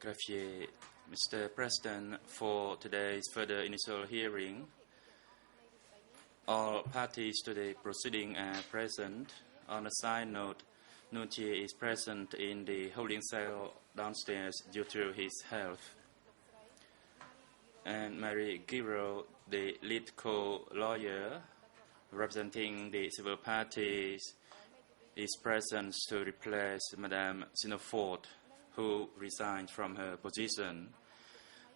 Gracias, Mr. President, for today's further initial hearing. All parties to the proceeding are present. On a side note, Nuon Chea is present in the holding cell downstairs due to his health. And Mary Giro, the lead co-lawyer representing the civil parties, is present to replace Madame Sinofort, who resigned from her position.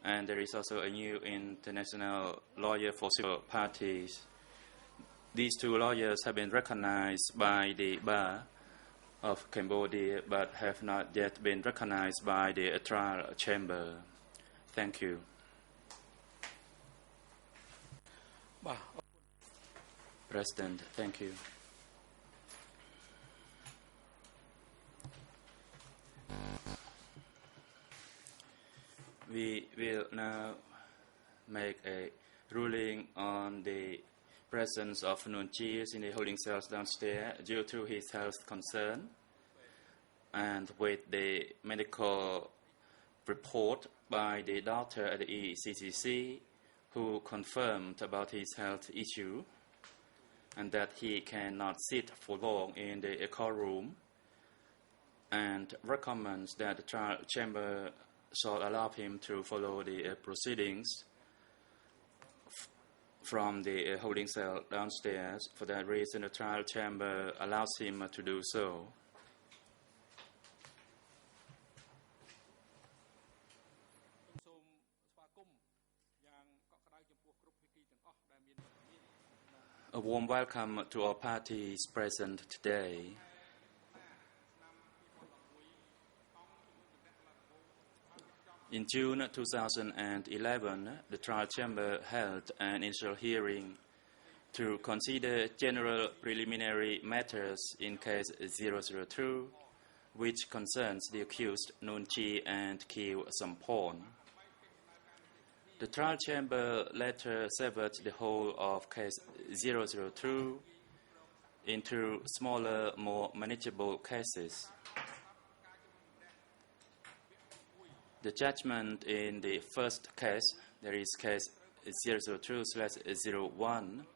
And there is also a new international lawyer for civil parties. These two lawyers have been recognized by the bar of Cambodia, but have not yet been recognized by the trial chamber. Thank you. President, thank you. We will now make a ruling on the presence of Nuon Chea in the holding cells downstairs due to his health concern, and with the medical report by the doctor at the ECCC who confirmed about his health issue and that he cannot sit for long in the courtroom, and recommends that the trial chamber shall allow him to follow the proceedings from the holding cell downstairs. For that reason, the trial chamber allows him to do so. A warm welcome to all parties present today. In June 2011, the trial chamber held an initial hearing to consider general preliminary matters in case 002, which concerns the accused Nuon Chea and Khieu Samphan. The trial chamber later severed the whole of case 002 into smaller, more manageable cases. The judgment in the first case, there is case 002/01,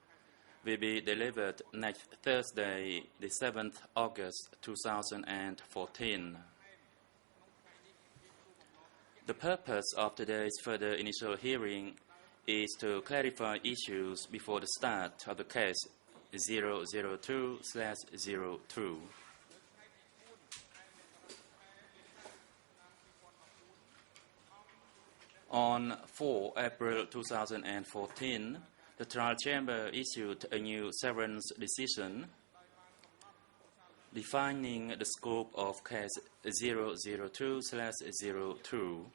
will be delivered next Thursday, the 7th August 2014. The purpose of today's further initial hearing is to clarify issues before the start of the case 002/02. On 4 April 2014, the trial chamber issued a new severance decision defining the scope of case 002/02.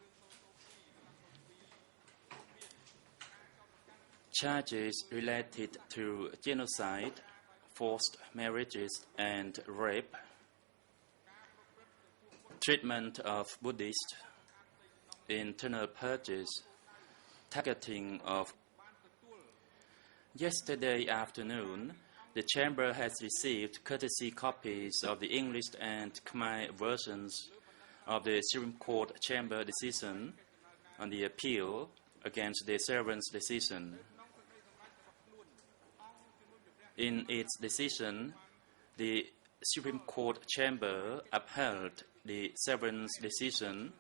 Charges related to genocide, forced marriages and rape, treatment of Buddhists, internal purges, targeting of. Yesterday afternoon, the chamber has received courtesy copies of the English and Khmer versions of the Supreme Court chamber decision on the appeal against the severance decision. In its decision, the Supreme Court chamber upheld the severance decision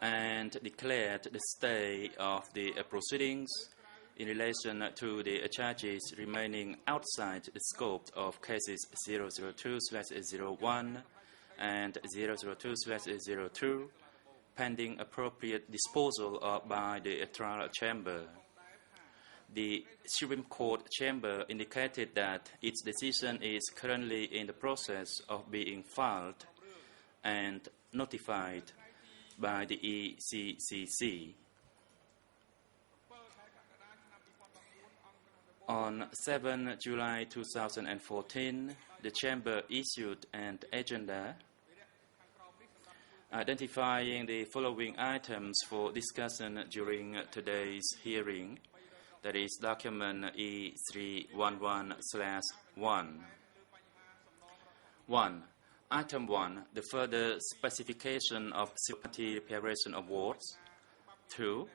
and declared the stay of the proceedings in relation to the charges remaining outside the scope of cases 002/01 and 002/02, pending appropriate disposal by the trial chamber. The Supreme Court chamber indicated that its decision is currently in the process of being filed and notified by the ECCC. On 7 July 2014, the chamber issued an agenda identifying the following items for discussion during today's hearing. That is document E311/1. 1. Item 1, the further specification of civil party preparation awards. 2.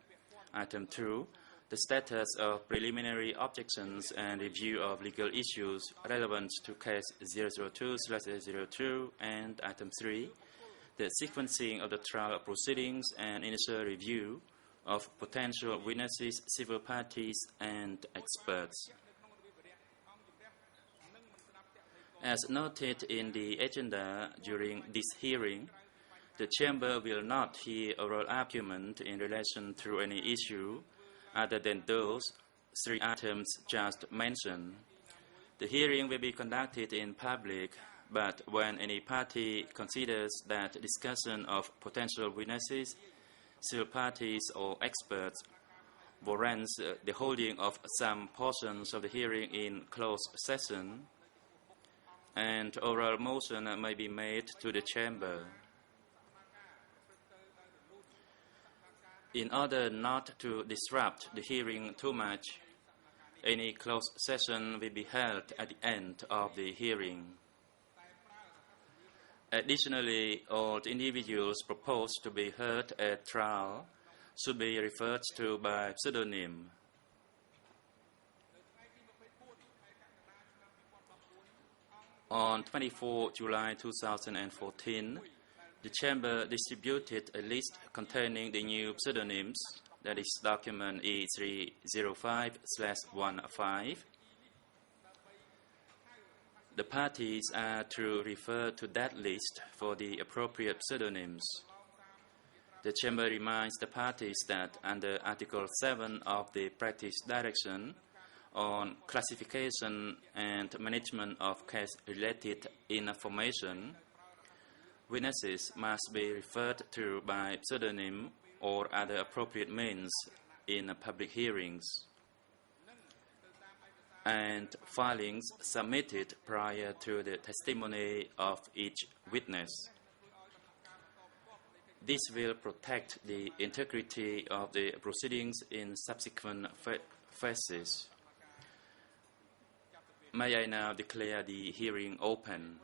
Item 2, the status of preliminary objections and review of legal issues relevant to case 002/02. And Item 3, the sequencing of the trial proceedings and initial review of potential witnesses, civil parties, and experts. As noted in the agenda during this hearing, the Chamber will not hear oral argument in relation to any issue other than those 3 items just mentioned. The hearing will be conducted in public, but when any party considers that discussion of potential witnesses, civil parties, or experts warrants the holding of some portions of the hearing in closed session, and oral motion may be made to the Chamber. In order not to disrupt the hearing too much, any closed session will be held at the end of the hearing. Additionally, all the individuals proposed to be heard at trial should be referred to by pseudonym. On 24 July 2014, the Chamber distributed a list containing the new pseudonyms, that is document E305/15. The parties are to refer to that list for the appropriate pseudonyms. The Chamber reminds the parties that under Article 7 of the Practice Direction on classification and management of case-related information, witnesses must be referred to by pseudonym or other appropriate means in public hearings, and filings submitted prior to the testimony of each witness. This will protect the integrity of the proceedings in subsequent phases. May I now declare the hearing open.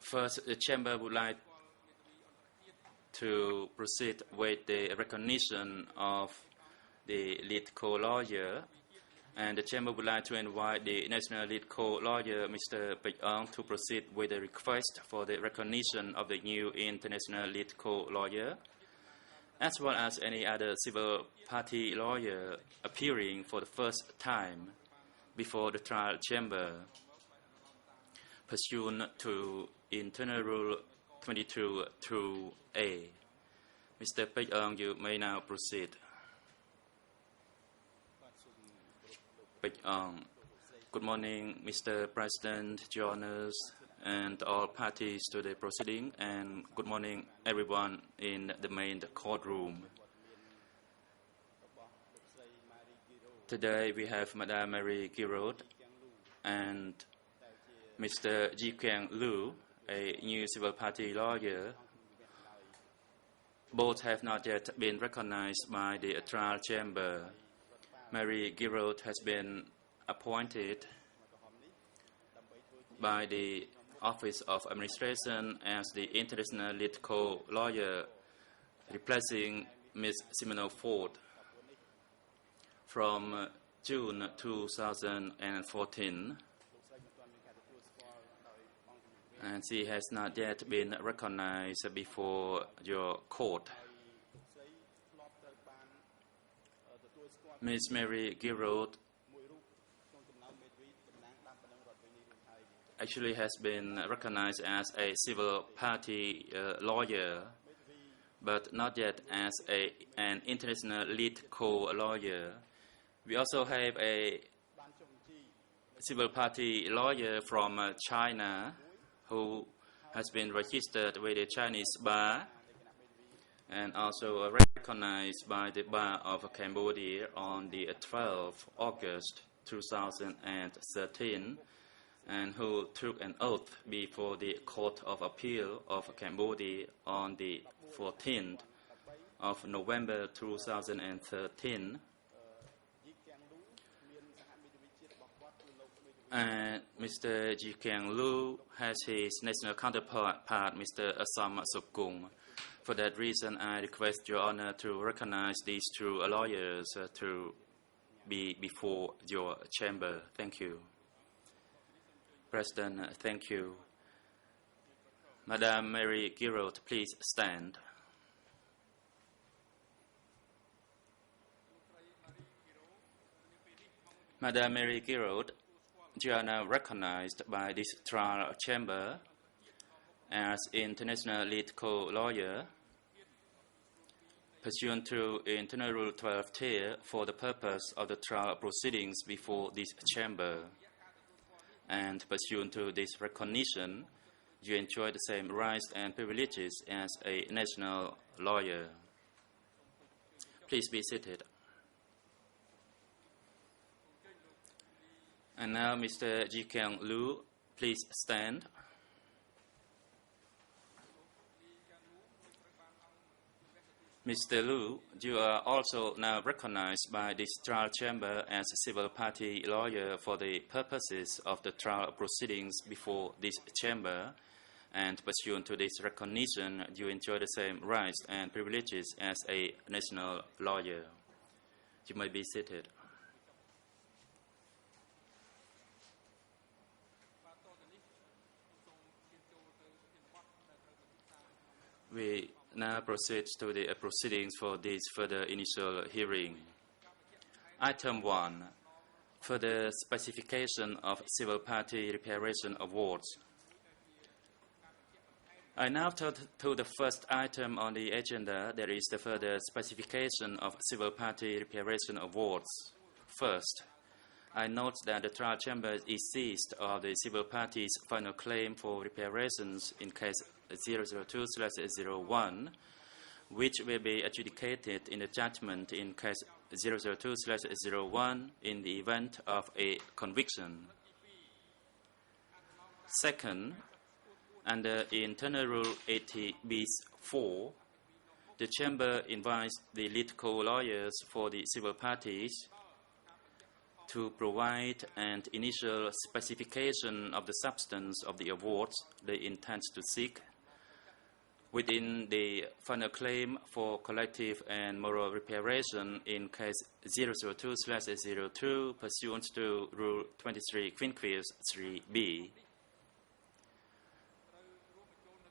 First, the Chamber would like to proceed with the recognition of the lead co-lawyer, and the Chamber would like to invite the National Lead Co-Lawyer, Mr. Pech Ong, to proceed with the request for the recognition of the new International Lead Co-Lawyer, as well as any other civil party lawyer appearing for the first time before the trial chamber, pursuant to Internal Rule 22(2)(a). Mr. Pech Ong, you may now proceed. Pech Ong. Good morning, Mr. President, Journals, and all parties to the proceeding, and good morning, everyone in the main courtroom. Today we have Madame Mary Giraud and Mr. Ji Kiang Lu, a new civil party lawyer. Both have not yet been recognized by the trial chamber. Mary Giraud has been appointed by the Office of Administration as the International Lead Co-Lawyer, replacing Ms. Simona Ford from June 2014. And she has not yet been recognized before your court. Ms. Mary Giraud actually has been recognized as a civil party lawyer, but not yet as an international lead co-lawyer. We also have a civil party lawyer from China who has been registered with the Chinese bar and also recognized by the Bar of Cambodia on the 12th August 2013, and who took an oath before the Court of Appeal of Cambodia on the 14th of November 2013. And Mr. Ji Keng Lu has his national counterpart, Mr. Assam Sokung. For that reason, I request Your Honor to recognize these two lawyers to be before your chamber. Thank you. President, thank you. Madam Mary Giraud, please stand. Madam Mary Giraud, you are now recognized by this trial chamber as international lead co-lawyer pursuant to Internal Rule 12 tier for the purpose of the trial proceedings before this chamber. And pursuant to this recognition, you enjoy the same rights and privileges as a national lawyer. Please be seated. And now, Mr. Ji Keng Lu, please stand. Mr. Lu, you are also now recognized by this trial chamber as a civil party lawyer for the purposes of the trial proceedings before this chamber, and pursuant to this recognition, you enjoy the same rights and privileges as a national lawyer. You may be seated. We now proceed to the proceedings for this further initial hearing. Item 1, further specification of civil party reparation awards. I now turn to the first item on the agenda, that is the further specification of civil party reparation awards. First, I note that the trial chamber is seized of the civil party's final claim for reparations in case 002/01, which will be adjudicated in the judgment in case 002/01 in the event of a conviction. Second, under Internal Rule 80b(4), the Chamber invites the lead co-lawyers for the civil parties to provide an initial specification of the substance of the awards they intend to seek within the final claim for collective and moral reparation in case 002/02 pursuant to Rule 23 Quinquis 3b.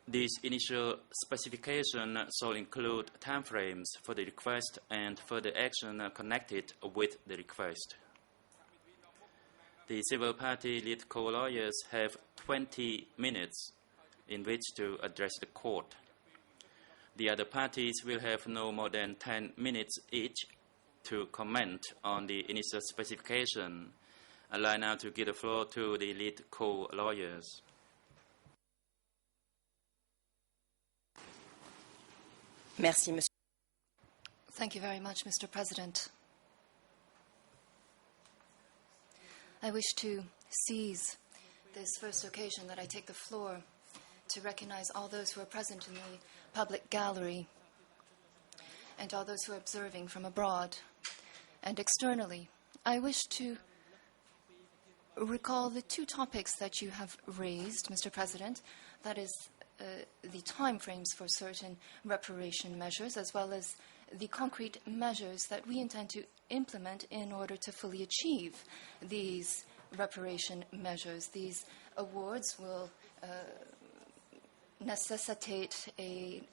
This initial specification shall include timeframes for the request and further action connected with the request. The civil party lead co-lawyers have 20 minutes in which to address the court. The other parties will have no more than 10 minutes each to comment on the initial specification. Allow now to give the floor to the lead co-lawyers. Merci, Monsieur. Thank you very much, Mr. President. I wish to seize this first occasion that I take the floor to recognize all those who are present in the public gallery and all those who are observing from abroad and externally. I wish to recall the two topics that you have raised, Mr. President, that is the timeframes for certain reparation measures, as well as the concrete measures that we intend to implement in order to fully achieve these reparation measures. These awards will necessitate an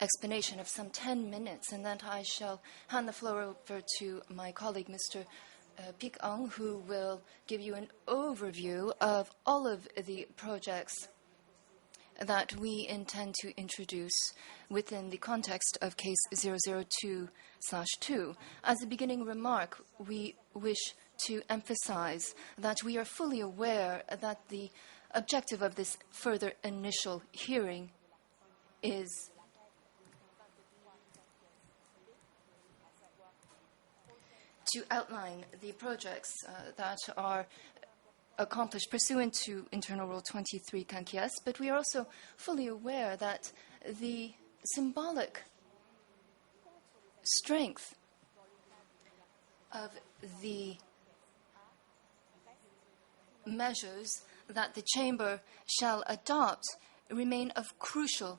explanation of some 10 minutes, and then I shall hand the floor over to my colleague, Mr. Pik Ong, who will give you an overview of all of the projects that we intend to introduce within the context of case 002/2. As a beginning remark, we wish to emphasize that we are fully aware that the objective of this further initial hearing is to outline the projects that are accomplished pursuant to Internal Rule 23 Quinquis, but we are also fully aware that the symbolic strength of the measures that the Chamber shall adopt remain of crucial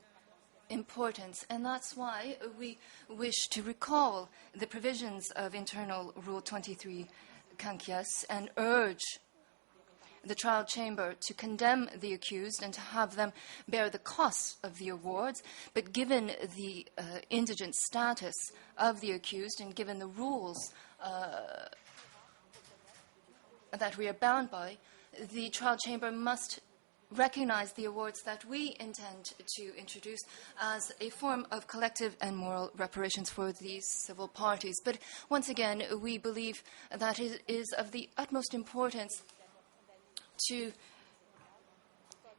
importance, and that's why we wish to recall the provisions of Internal Rule 23 Kankias and urge the trial chamber to condemn the accused and to have them bear the costs of the awards. But given the indigent status of the accused and given the rules that we are bound by, the trial chamber must recognize the awards that we intend to introduce as a form of collective and moral reparations for these civil parties. But once again, we believe that it is of the utmost importance to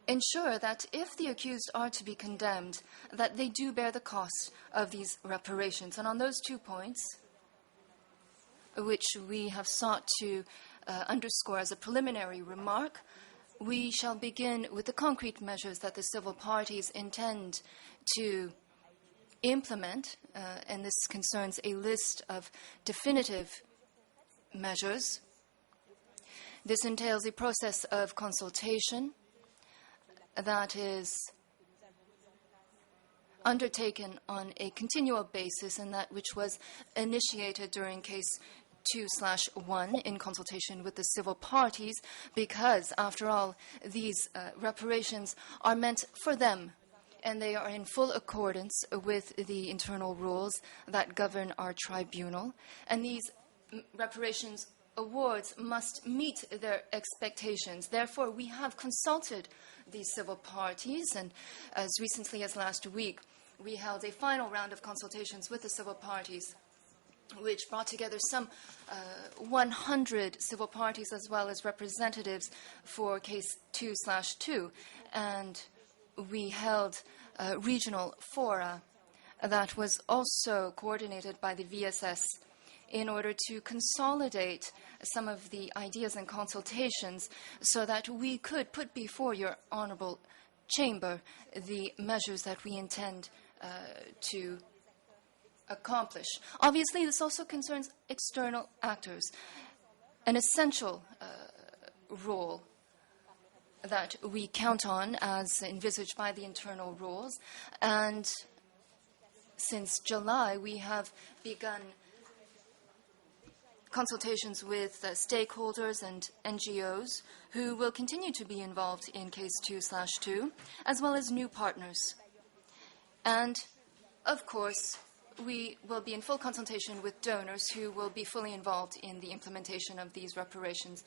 ensure that if the accused are to be condemned, that they do bear the cost of these reparations. And on those 2 points, which we have sought to underscore as a preliminary remark, we shall begin with the concrete measures that the civil parties intend to implement, and this concerns a list of definitive measures. This entails a process of consultation that is undertaken on a continual basis, and that which was initiated during case 2/1 in consultation with the civil parties, because, after all, these reparations are meant for them, and they are in full accordance with the internal rules that govern our tribunal. And these reparations awards must meet their expectations. Therefore, we have consulted the civil parties, and as recently as last week, we held a final round of consultations with the civil parties, which brought together some 100 civil parties as well as representatives for case 2/2. And we held regional fora that was also coordinated by the VSS in order to consolidate some of the ideas and consultations so that we could put before your honorable chamber the measures that we intend to accomplish. Obviously, this also concerns external actors, an essential role that we count on as envisaged by the internal rules. And since July, we have begun consultations with stakeholders and NGOs who will continue to be involved in case 2/2, as well as new partners. And, of course, we will be in full consultation with donors who will be fully involved in the implementation of these reparations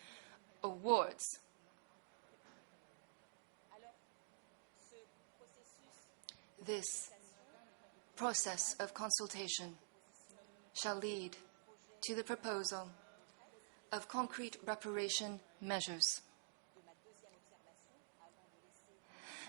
awards. This process of consultation shall lead to the proposal of concrete reparation measures.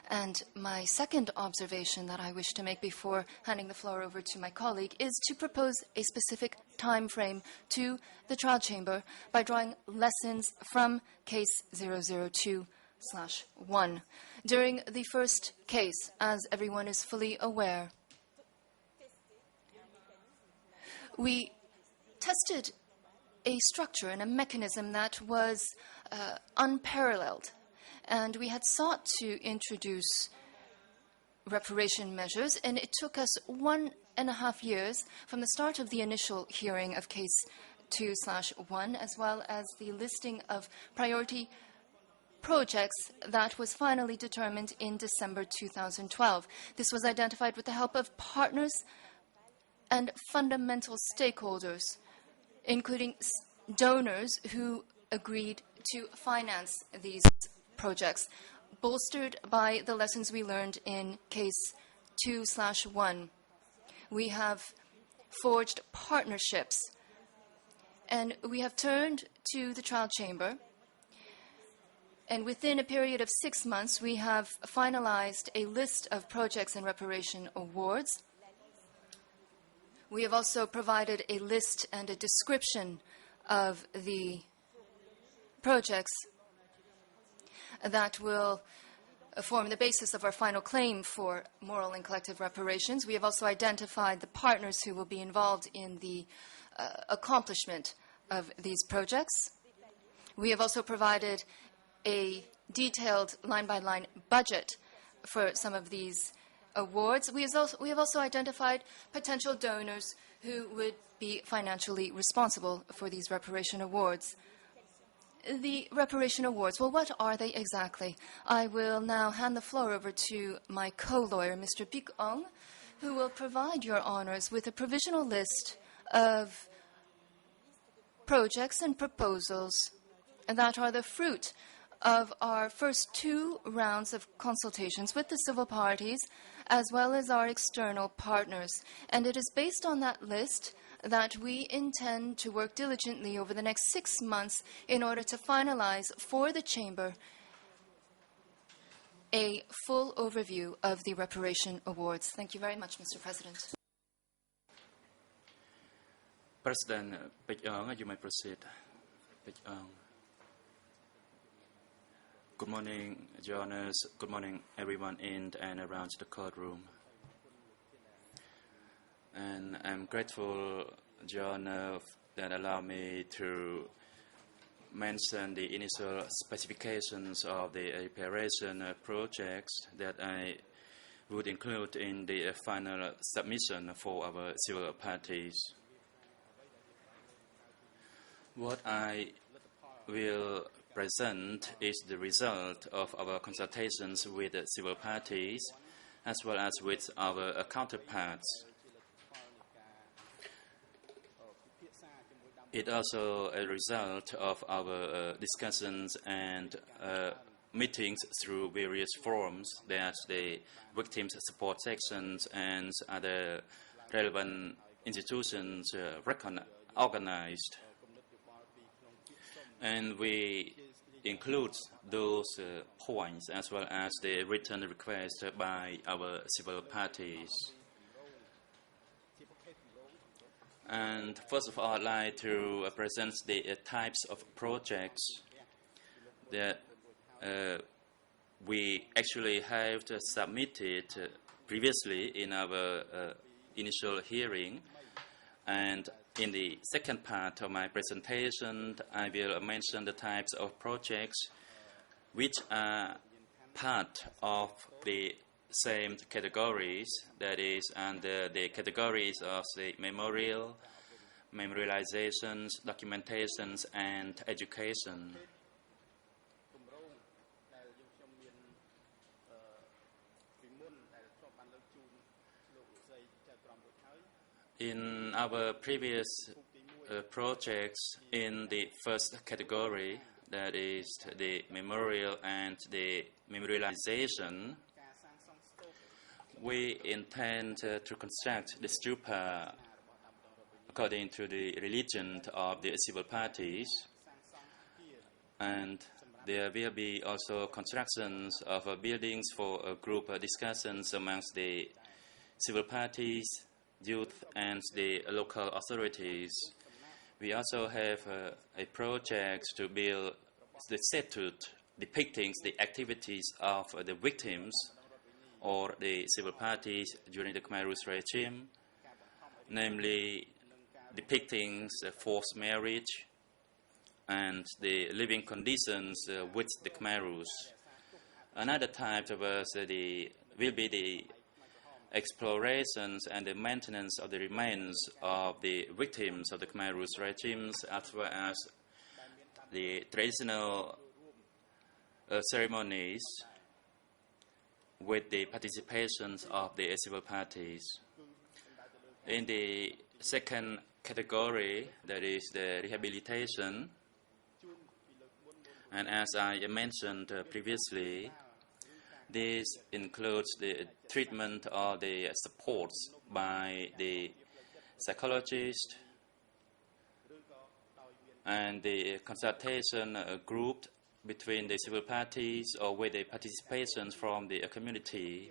And my second observation that I wish to make before handing the floor over to my colleague is to propose a specific time frame to the trial chamber by drawing lessons from case 002/1. During the first case, as everyone is fully aware, we tested a structure and a mechanism that was unparalleled. And we had sought to introduce reparation measures, and it took us 1.5 years from the start of the initial hearing of case 2/1, as well as the listing of priority projects that was finally determined in December 2012. This was identified with the help of partners and fundamental stakeholders, including donors who agreed to finance these projects, bolstered by the lessons we learned in case 2/1. We have forged partnerships, and we have turned to the trial chamber, and within a period of 6 months, we have finalized a list of projects and reparation awards. We have also provided a list and a description of the projects that will form the basis of our final claim for moral and collective reparations. We have also identified the partners who will be involved in the accomplishment of these projects. We have also provided a detailed line-by-line budget for some of these awards. We have also identified potential donors who would be financially responsible for these reparation awards. The reparation awards, well, what are they exactly? I will now hand the floor over to my co-lawyer, Mr. Pik Ong, who will provide your honors with a provisional list of projects and proposals that are the fruit of our first 2 rounds of consultations with the civil parties as well as our external partners. And it is based on that list that we intend to work diligently over the next 6 months in order to finalize for the Chamber a full overview of the reparation awards. Thank you very much, Mr. President. President Pik Ong, you may proceed. Pik Ong. Good morning, Your Honors. Good morning, everyone in and around the courtroom. And I'm grateful, Your Honor, that allow me to mention the initial specifications of the reparation projects that I would include in the final submission for our civil parties. What I will present is the result of our consultations with the civil parties as well as with our counterparts. It also a result of our discussions and meetings through various forums that the victims support sections and other relevant institutions organized. And we include those points as well as the written request by our civil parties. And first of all, I'd like to present the types of projects that we actually have submitted previously in our initial hearing. And in the second part of my presentation, I will mention the types of projects which are part of the same categories, that is, under the categories of the memorial, memorializations, documentations, and education. In our previous projects in the first category, that is the memorial and the memorialization, we intend to construct the stupa according to the religion of the civil parties, and there will be also constructions of buildings for group discussions amongst the civil parties, youth, and the local authorities. We also have a project to build the statute depicting the activities of the victims or the civil parties during the Khmer Rouge regime, namely depicting the forced marriage and the living conditions with the Khmer Rouge. Another type of will be the explorations and the maintenance of the remains of the victims of the Khmer Rouge regimes, as well as the traditional ceremonies with the participations of the civil parties. In the second category, that is the rehabilitation, and as I mentioned previously, this includes the treatment or the supports by the psychologist and the consultation group between the civil parties or with the participations from the community.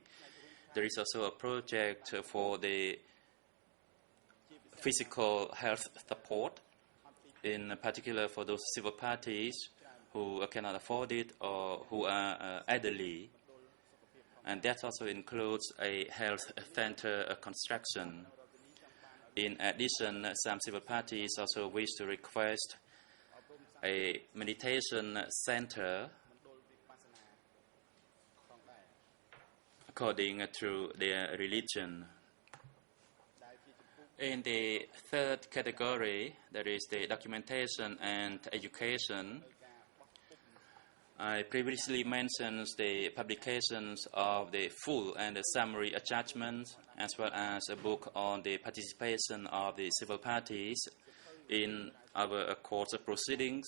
There is also a project for the physical health support, in particular for those civil parties who cannot afford it or who are elderly. And that also includes a health center construction. In addition, some civil parties also wish to request a meditation center according to their religion. In the third category, that is the documentation and education, I previously mentioned the publications of the full and the summary judgment, as well as a book on the participation of the civil parties in our court proceedings,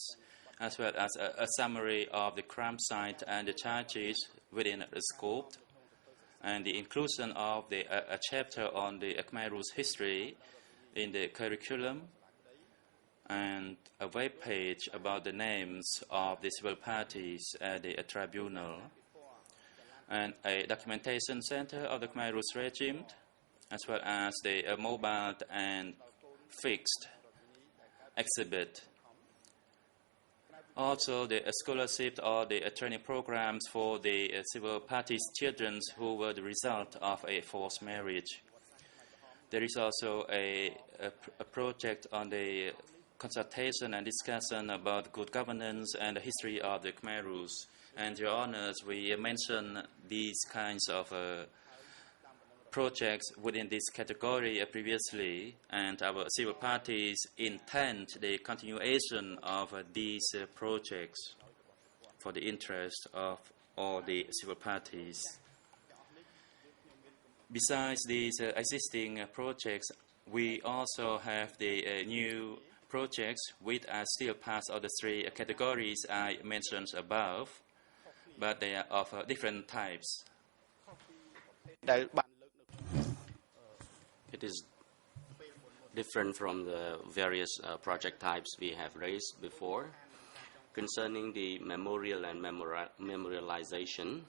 as well as a summary of the crime site and the charges within the scope, and the inclusion of a chapter on the Khmer Rouge history in the curriculum, and a web page about the names of the civil parties at the tribunal, and a documentation center of the Khmer Rouge regime, as well as the mobile and fixed exhibit. Also, the scholarship or the training programs for the civil parties' children who were the result of a forced marriage. There is also a project on the consultation and discussion about good governance and the history of the Khmer Rouge. And, Your Honors, we mentioned these kinds of projects within this category previously, and our civil parties intend the continuation of these projects for the interest of all the civil parties. Besides these existing projects, we also have the new projects which are still part of the three categories I mentioned above, but they are of different types. It is different from the various project types we have raised before. Concerning the memorial and memorialization,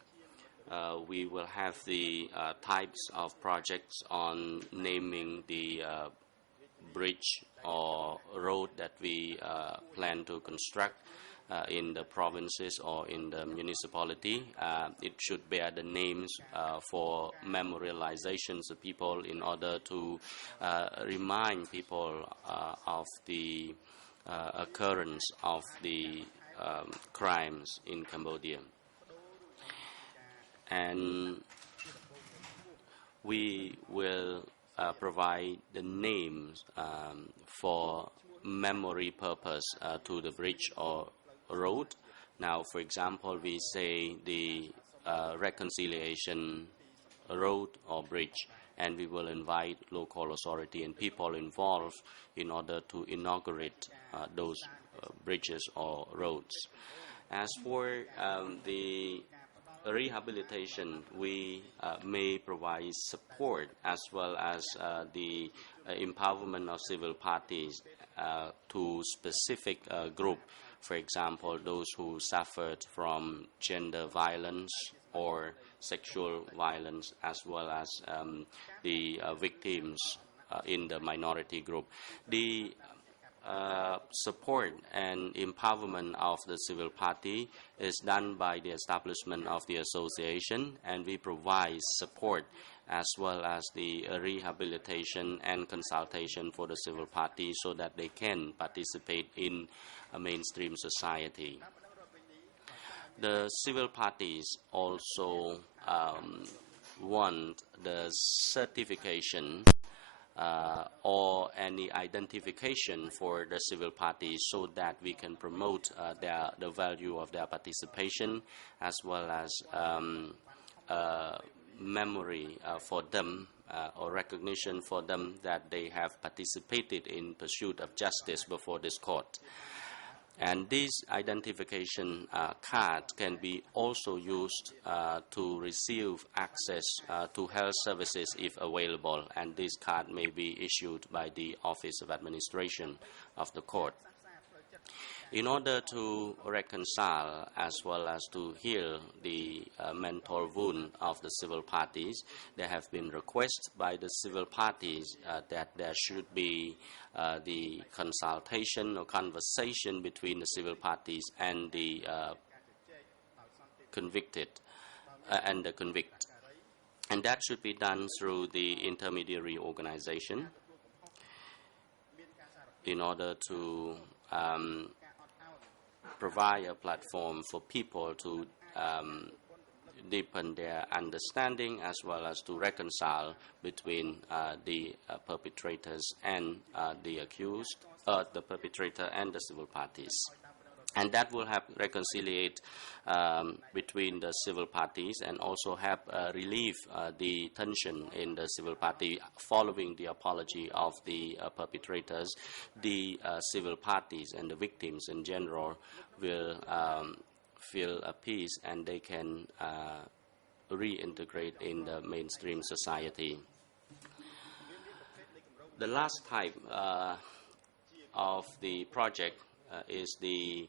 we will have the types of projects on naming the bridge or road that we plan to construct in the provinces or in the municipality. It should bear the names for memorializations of people in order to remind people of the occurrence of the crimes in Cambodia. And we will provide the names for memory purpose to the bridge or road. Now, for example, we say the reconciliation road or bridge, and we will invite local authority and people involved in order to inaugurate those bridges or roads. As for the rehabilitation, we may provide support as well as the empowerment of civil parties to specific group. For example, those who suffered from gender violence or sexual violence, as well as the victims in the minority group. The support and empowerment of the civil party is done by the establishment of the association, and we provide support as well as the rehabilitation and consultation for the civil party so that they can participate in a mainstream society. The civil parties also want the certification or any identification for the civil parties so that we can promote the value of their participation, as well as memory for them or recognition for them that they have participated in pursuit of justice before this court. And this identification card can be also used to receive access to health services if available, and this card may be issued by the Office of Administration of the court. In order to reconcile as well as to heal the mental wound of the civil parties, there have been requests by the civil parties that there should be the consultation or conversation between the civil parties and the convicted and the convict. And that should be done through the intermediary organization in order to provide a platform for people to deepen their understanding as well as to reconcile between the perpetrators and the accused, the perpetrator and the civil parties. And that will help reconciliate between the civil parties and also help relieve the tension in the civil party following the apology of the perpetrators. The civil parties and the victims in general will feel at peace and they can reintegrate in the mainstream society. The last type of the project is the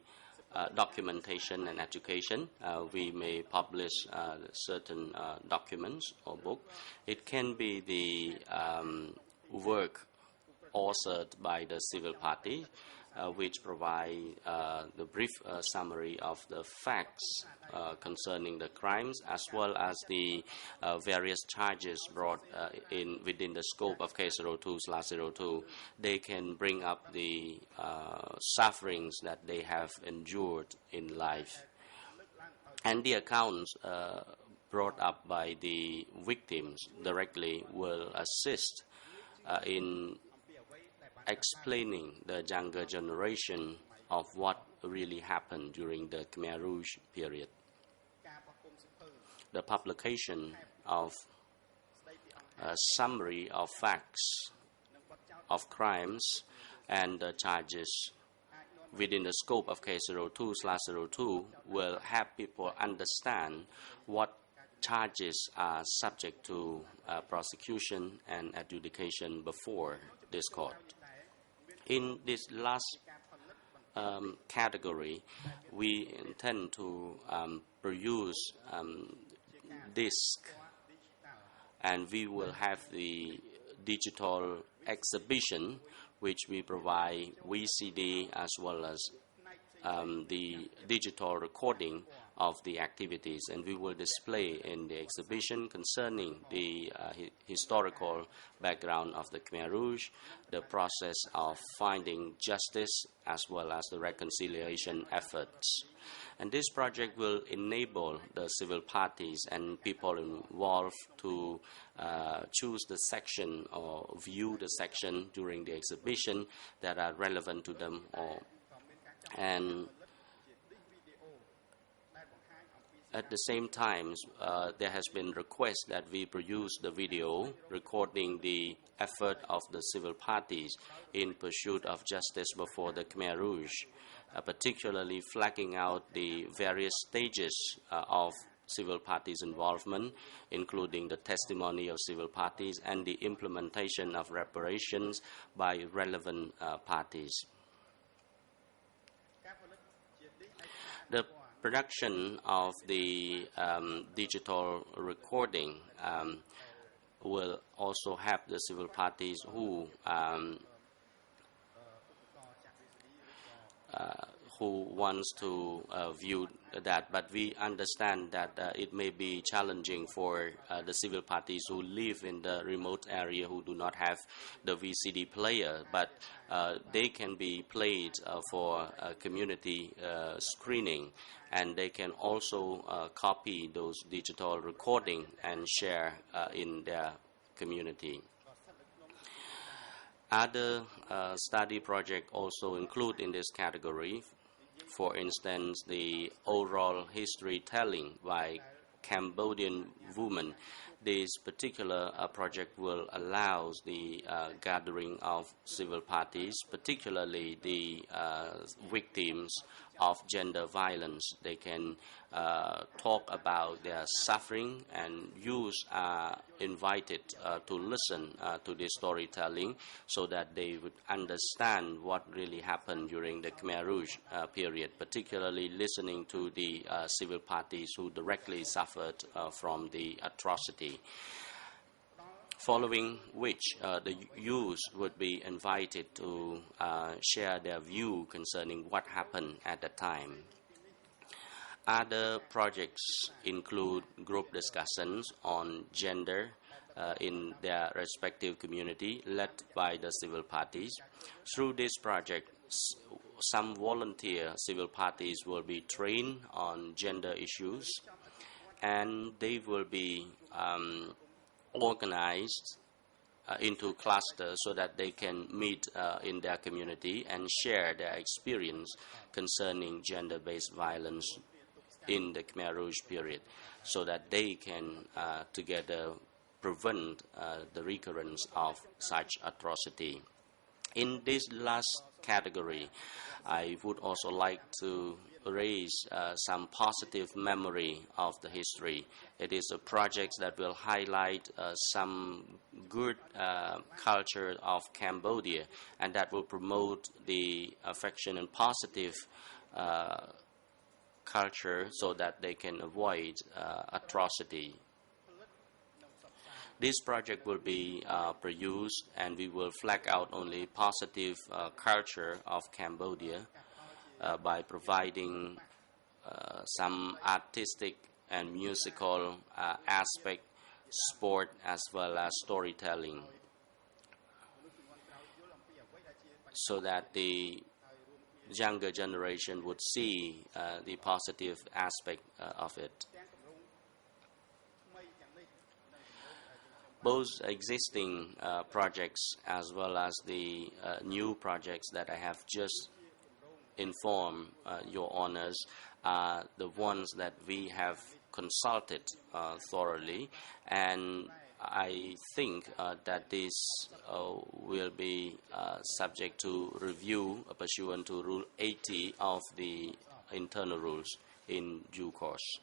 documentation and education. We may publish certain documents or book. It can be the work authored by the civil party, which provide the brief summary of the facts concerning the crimes as well as the various charges brought within the scope of case 02/02. They can bring up the sufferings that they have endured in life. And the accounts brought up by the victims directly will assist in explaining the younger generation of what really happened during the Khmer Rouge period. The publication of a summary of facts of crimes and the charges within the scope of case 02/02 will help people understand what charges are subject to prosecution and adjudication before this court. In this last category, we intend to produce disc, and we will have the digital exhibition, which we provide VCD as well as the digital recording of the activities, and we will display in the exhibition concerning the historical background of the Khmer Rouge, the process of finding justice as well as the reconciliation efforts. And this project will enable the civil parties and people involved to choose the section or view the section during the exhibition that are relevant to them all. And at the same time, there has been request that we produce the video recording the effort of the civil parties in pursuit of justice before the Khmer Rouge, particularly flagging out the various stages of civil parties' involvement, including the testimony of civil parties and the implementation of reparations by relevant parties. The production of the digital recording will also help the civil parties who wants to view that, but we understand that it may be challenging for the civil parties who live in the remote area who do not have the VCD player, but they can be played for community screening, and they can also copy those digital recording and share in their community. Other study projects also include in this category. For instance, the oral history telling by Cambodian women. This particular project will allow the gathering of civil parties, particularly the victims of gender violence. They can talk about their suffering, and youths are invited to listen to this storytelling so that they would understand what really happened during the Khmer Rouge period, particularly listening to the civil parties who directly suffered from the atrocity. Following which, the youth would be invited to share their view concerning what happened at the time. Other projects include group discussions on gender in their respective community led by the civil parties. Through this project, some volunteer civil parties will be trained on gender issues, and they will be organized into clusters so that they can meet in their community and share their experience concerning gender-based violence in the Khmer Rouge period, so that they can together prevent the recurrence of such atrocity. In this last category, I would also like to raise some positive memory of the history. It is a project that will highlight some good culture of Cambodia, and that will promote the affection and positive culture so that they can avoid atrocity. This project will be produced, and we will flag out only positive culture of Cambodia by providing some artistic and musical aspect, sport, as well as storytelling, so that the younger generation would see the positive aspect of it. Both existing projects as well as the new projects that I have just informed your honors are the ones that we have consulted thoroughly, and I think that this will be subject to review pursuant to Rule 80 of the internal rules in due course.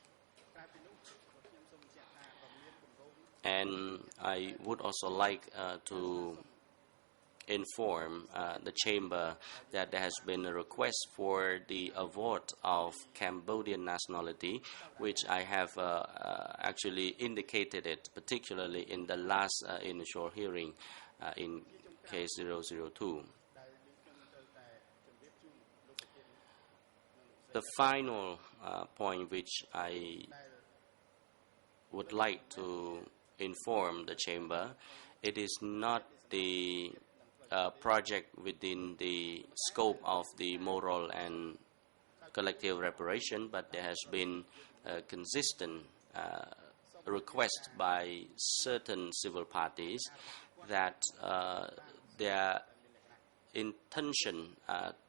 And I would also like to inform the Chamber that there has been a request for the award of Cambodian nationality, which I have actually indicated it, particularly in the last initial hearing in case 002. The final point which I would like to inform the Chamber, it is not the project within the scope of the moral and collective reparation, but there has been a consistent request by certain civil parties that their intention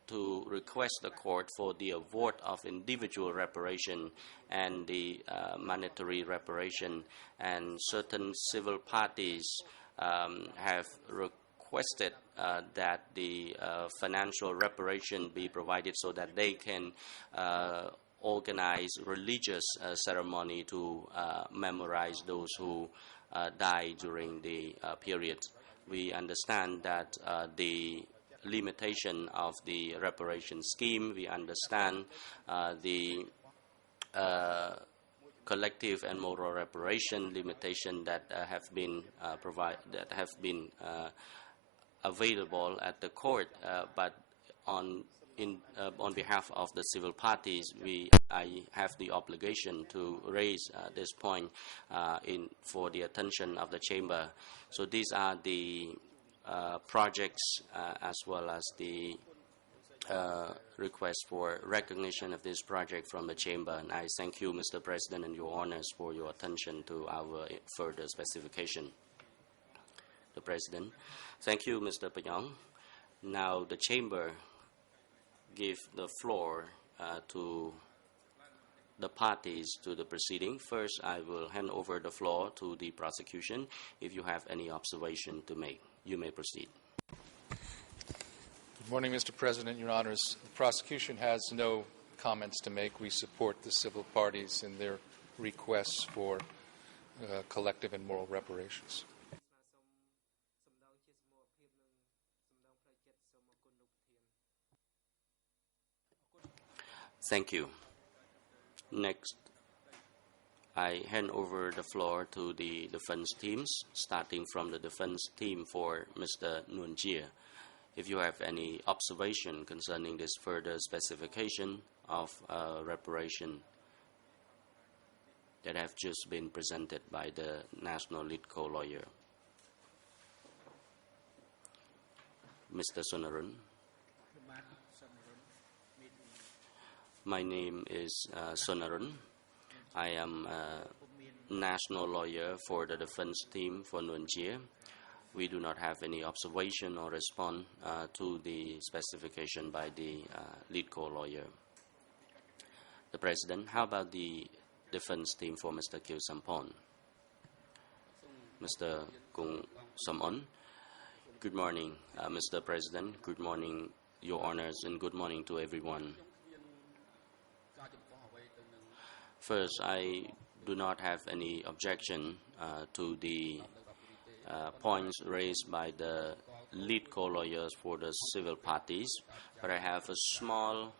to request the court for the award of individual reparation and the monetary reparation, and certain civil parties have requested that the financial reparation be provided so that they can organize religious ceremony to memorize those who died during the period. We understand that the limitation of the reparation scheme, we understand the collective and moral reparation limitation that have been available at the court, but on behalf of the civil parties, I have the obligation to raise this point for the attention of the Chamber. So these are the projects as well as the request for recognition of this project from the Chamber. And I thank you, Mr. President, and your honors for your attention to our further specification. The President. Thank you, Mr. Panyong. Now the Chamber give the floor to the parties to the proceeding. First, I will hand over the floor to the prosecution. If you have any observation to make, you may proceed. Good morning, Mr. President, Your Honors. The prosecution has no comments to make. We support the civil parties in their requests for collective and moral reparations. Thank you. Next, I hand over the floor to the defense teams, starting from the defense team for Mr. Nguyen Chia. If you have any observation concerning this further specification of reparation that have just been presented by the National Lead Co-Lawyer. Mr. Sonarun. My name is Sonarun. I am national lawyer for the defense team for Nguyen Chia. We do not have any observation or response to the specification by the lead co-lawyer. The President, how about the defense team for Mr. Kiew Sampon? Mr. Kung Samon. Good morning, Mr. President. Good morning, Your Honors, and good morning to everyone. First, I do not have any objection to the points raised by the lead co-lawyers for the civil parties, but I have a small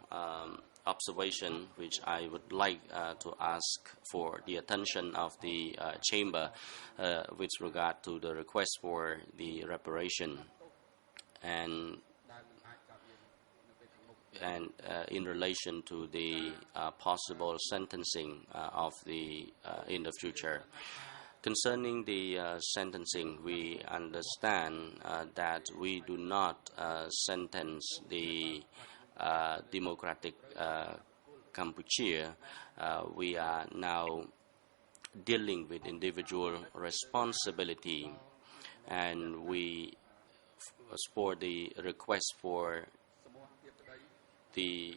observation which I would like to ask for the attention of the chamber with regard to the request for the reparation and in relation to the possible sentencing of in the future. Concerning the sentencing, we understand that we do not sentence the Democratic Cambodia. We are now dealing with individual responsibility, and we support the request for the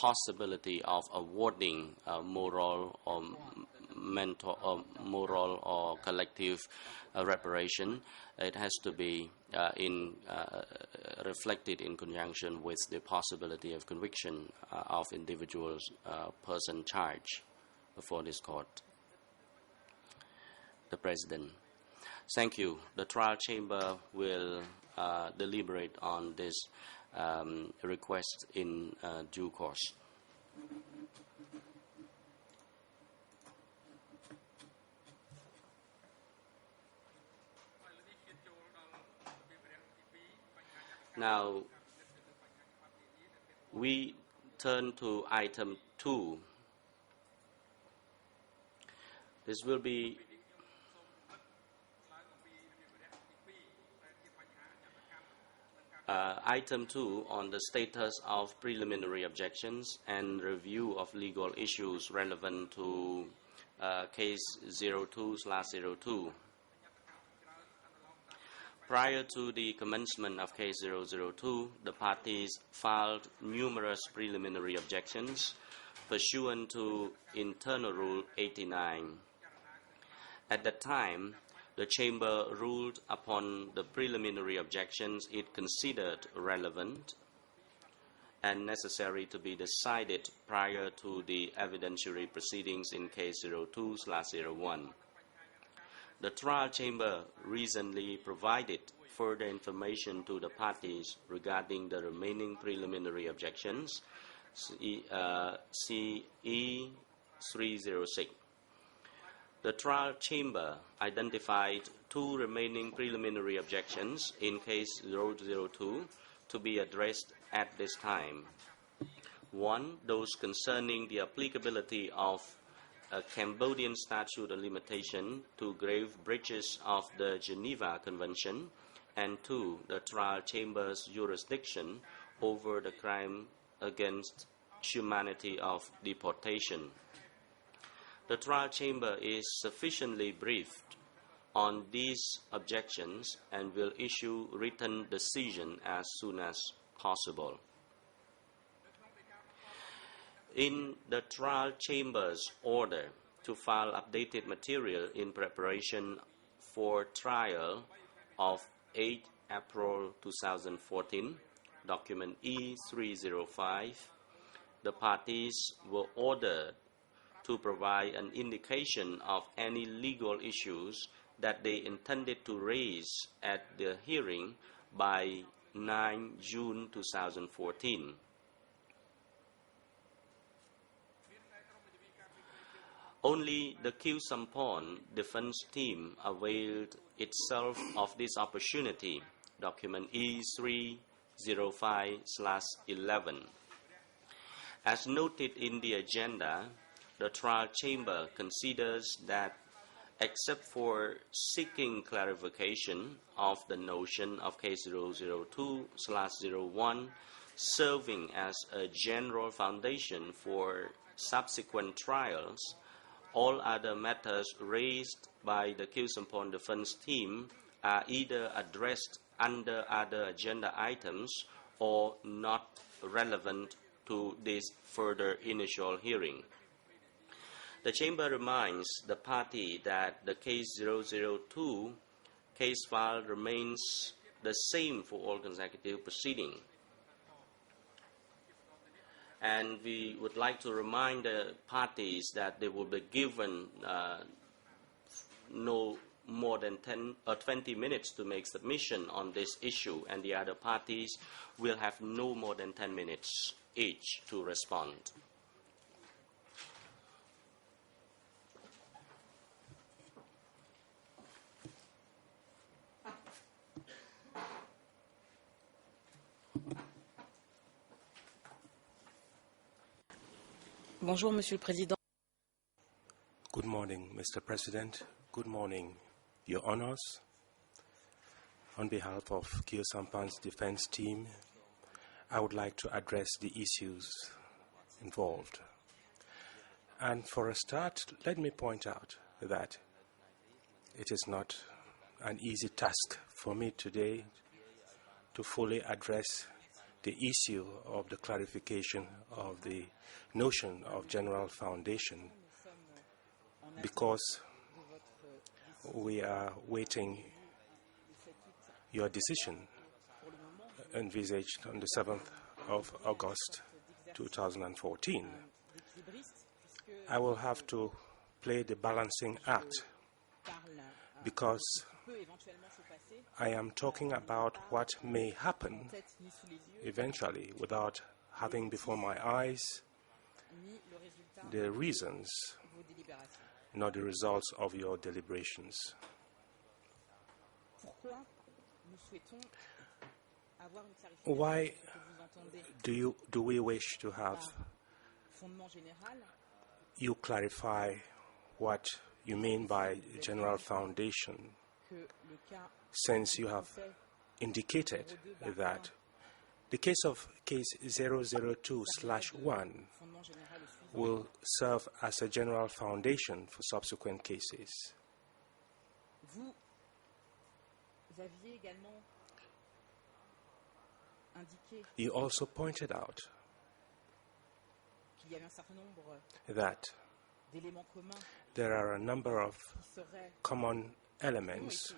possibility of awarding moral or mental or moral or collective reparation. It has to be reflected in conjunction with the possibility of conviction of individuals person charged before this court. The President. Thank you. The trial chamber will deliberate on this request in due course. Now, we turn to item 2. This will be item 2 on the status of preliminary objections and review of legal issues relevant to case 02/02. Prior to the commencement of case 002, the parties filed numerous preliminary objections pursuant to Internal Rule 89. At that time, the Chamber ruled upon the preliminary objections it considered relevant and necessary to be decided prior to the evidentiary proceedings in case 02/01. The trial chamber recently provided further information to the parties regarding the remaining preliminary objections, CE 306. The trial chamber identified 2 remaining preliminary objections in case 002 to be addressed at this time. 1, those concerning the applicability of a Cambodian statute of limitation to grave breaches of the Geneva Convention, and 2, the trial chamber's jurisdiction over the crime against humanity of deportation. The trial chamber is sufficiently briefed on these objections and will issue written decision as soon as possible. In the trial chamber's order to file updated material in preparation for trial of 8 April 2014, document E305, the parties were ordered to provide an indication of any legal issues that they intended to raise at the hearing by 9 June 2014. Only the Kiew Sampon defense team availed itself of this opportunity, document E305/11. As noted in the agenda, the trial chamber considers that except for seeking clarification of the notion of case 002/01 serving as a general foundation for subsequent trials, All other matters raised by the case upon defense team are either addressed under other agenda items or not relevant to this further initial hearing. The Chamber reminds the party that the case 002 case file remains the same for all consecutive proceedings. And we would like to remind the parties that they will be given no more than 10 or 20 minutes to make submission on this issue, and the other parties will have no more than 10 minutes each to respond. Bonjour, Monsieur le Président. Good morning, Mr. President. Good morning, Your Honors. On behalf of Kyo Sampan's defense team, I would like to address the issues involved. And for a start, let me point out that it is not an easy task for me today to fully address the issue of the clarification of the notion of general foundation, because we are waiting your decision envisaged on the 7th of August 2014. I will have to play the balancing act because I am talking about what may happen eventually without having before my eyes the reasons, not the results of your deliberations. Why do we wish to have you clarify what you mean by general foundation, since you have indicated that the case of case 002/1 will serve as a general foundation for subsequent cases? You also pointed out that there are a number of common elements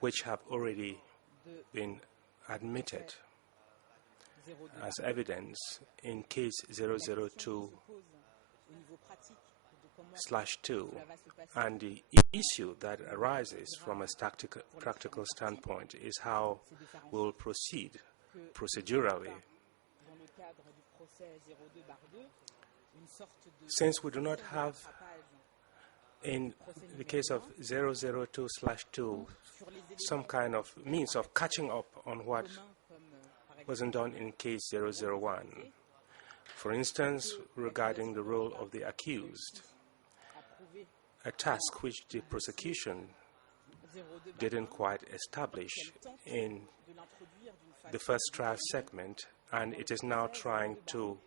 which have already been admitted as evidence in case 002/2, and the issue that arises from a practical standpoint is how we'll proceed procedurally. Since we do not have, in the case of 002/2, some kind of means of catching up on what wasn't done in case 001. For instance, regarding the role of the accused, a task which the prosecution didn't quite establish in the first trial segment, and it is now trying to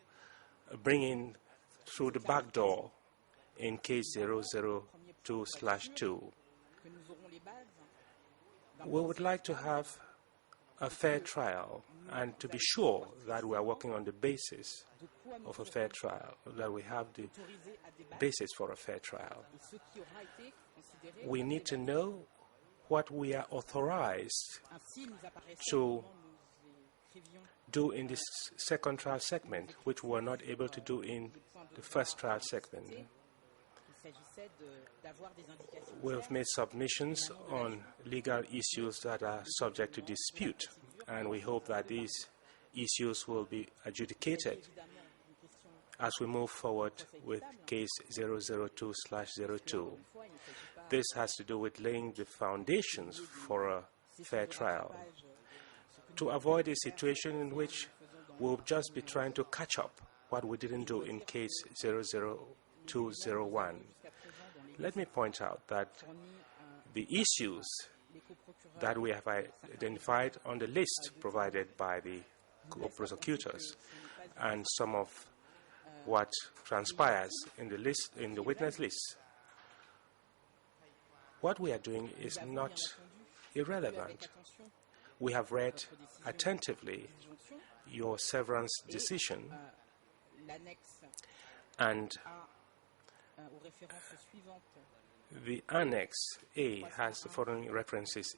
bring in through the back door in case 002/2. We would like to have a fair trial, and to be sure that we are working on the basis of a fair trial, that we have the basis for a fair trial. We need to know what we are authorized to do in this second trial segment, which we were not able to do in the first trial segment. We have made submissions on legal issues that are subject to dispute, and we hope that these issues will be adjudicated as we move forward with case 002/02. This has to do with laying the foundations for a fair trial, to avoid a situation in which we'll just be trying to catch up what we didn't do in case 002/01. Let me point out that the issues that we have identified on the list provided by the prosecutors and some of what transpires in the list, in the witness list. What we are doing is not irrelevant. We have read attentively your severance decision, and the Annex A has the following references: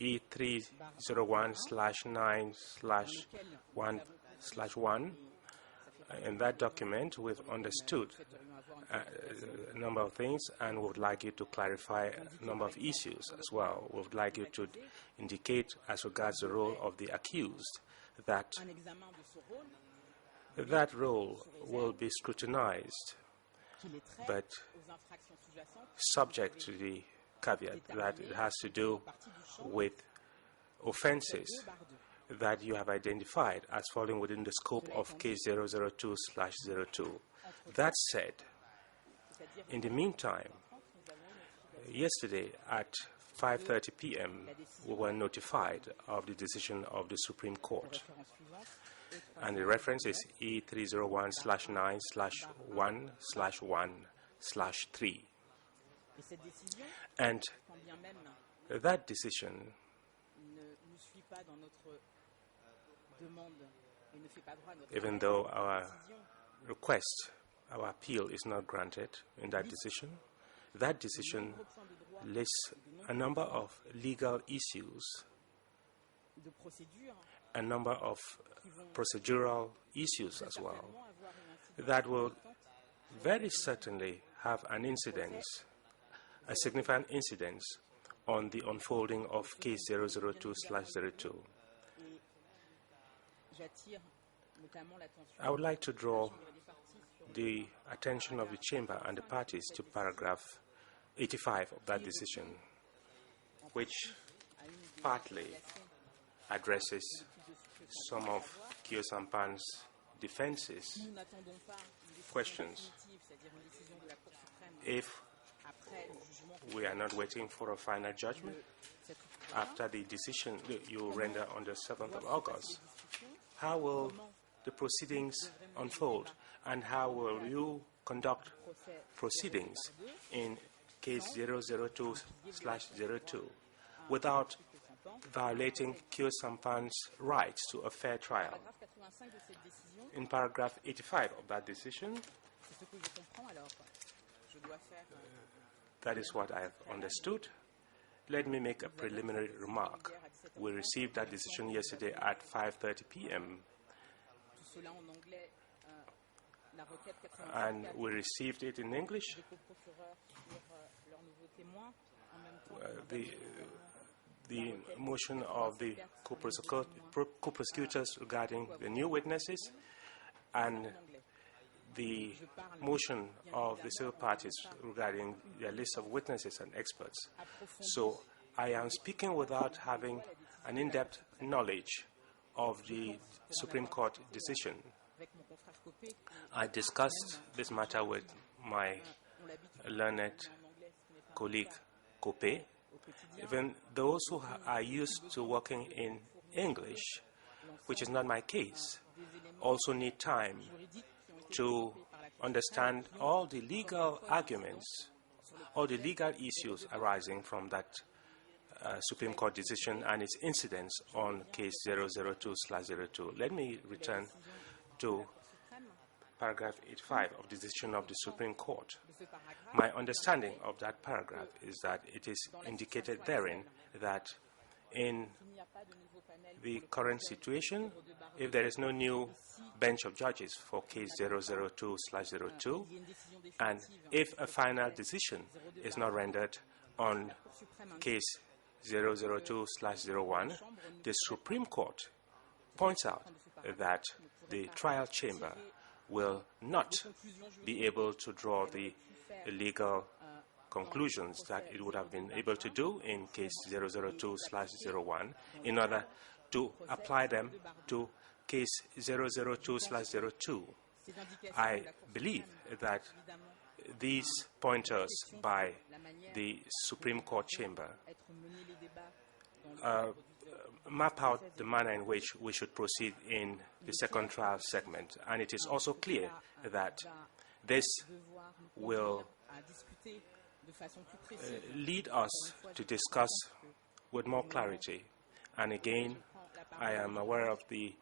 E301/9/1/1. In that document, we've understood a number of things, and we would like you to clarify a number of issues as well. We would like you to indicate, as regards the role of the accused, that that role will be scrutinized, but subject to the caveat that it has to do with offenses that you have identified as falling within the scope of case 002/02. That said, in the meantime, yesterday at 5:30 p.m., we were notified of the decision of the Supreme Court. And the reference is E301/9/1/1/3. And that decision even though our request, our appeal is not granted in that decision lists a number of legal issues, a number of procedural issues as well, that will very certainly have an incidence, a significant incidence on the unfolding of case 002/02. I would like to draw the attention of the Chamber and the parties to paragraph 85 of that decision, which partly addresses some of Kyo Sampan's defense's questions. If we are not waiting for a final judgment after the decision that you render on the 7th of August, how will the proceedings unfold, and how will you conduct proceedings in case 002/02 without violating Kyo Sampan's rights to a fair trial? In paragraph 85 of that decision, that is what I have understood. Let me make a preliminary remark. We received that decision yesterday at 5:30 p.m. and we received it in English. The motion of the co-prosecutors regarding the new witnesses and the motion of the civil parties regarding their list of witnesses and experts. So I am speaking without having an in-depth knowledge of the Supreme Court decision. I discussed this matter with my learned colleague Copé. Even those who are used to working in English, which is not my case, also need time to understand all the legal arguments, all the legal issues arising from that Supreme Court decision and its incidence on case 002/02. Let me return to paragraph 85 of the decision of the Supreme Court. My understanding of that paragraph is that it is indicated therein that in the current situation, if there is no new bench of judges for case 002/02, and if a final decision is not rendered on case 002/01, the Supreme Court points out that the trial chamber will not be able to draw the legal conclusions that it would have been able to do in case 002/01 in order to apply them to case 002/02. I believe that these pointers by the Supreme Court chamber map out the manner in which we should proceed in the second trial segment. And it is also clear that this will lead us to discuss with more clarity. And again, I am aware of the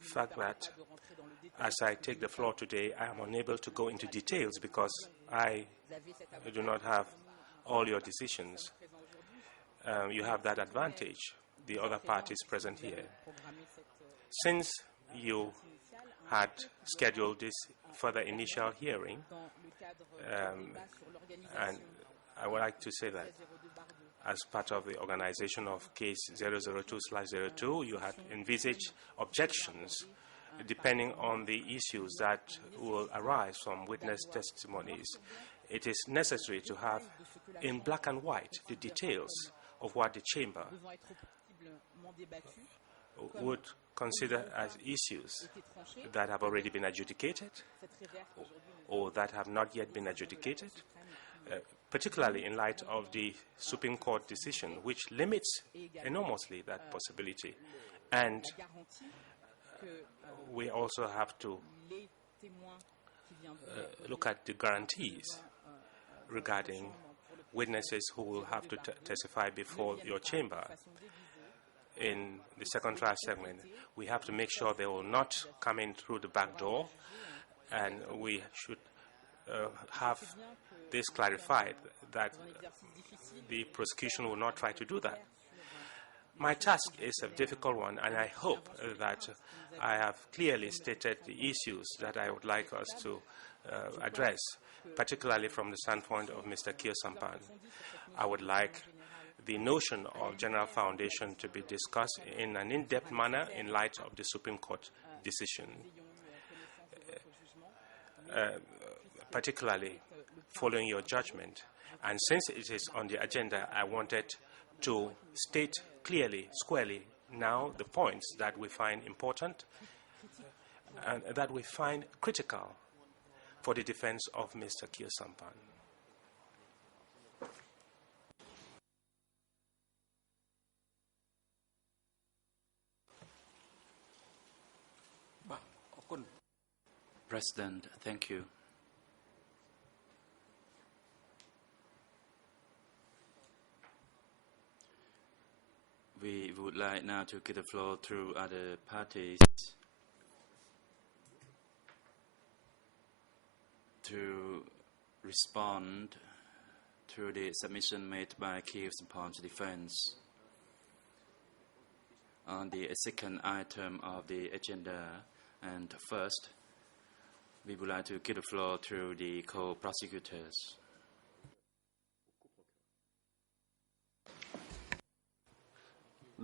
fact that as I take the floor today, I am unable to go into details because I do not have all your decisions. You have that advantage, the other parties present here. Since you had scheduled this further initial hearing, and I would like to say that as part of the organization of case 002/02, you had envisaged objections depending on the issues that will arise from witness testimonies. It is necessary to have in black and white the details of what the chamber would consider as issues that have already been adjudicated or that have not yet been adjudicated, particularly in light of the Supreme Court decision, which limits enormously that possibility. And we also have to look at the guarantees regarding witnesses who will have to testify before your chamber. In the second trial segment, we have to make sure they will not come in through the back door, and we should have this clarified that the prosecution will not try to do that. My task is a difficult one, and I hope that I have clearly stated the issues that I would like us to address, particularly from the standpoint of Mr. Kyosampan. I would like the notion of general foundation to be discussed in an in-depth manner in light of the Supreme Court decision, particularly following your judgment. And since it is on the agenda, I wanted to state clearly, squarely, now the points that we find important and that we find critical for the defense of Mr. Kyosampan. President, thank you. We would like now to give the floor to other parties to respond to the submission made by Kyosampan's defense on the second item of the agenda. And first, we would like to give the floor to the co-prosecutors.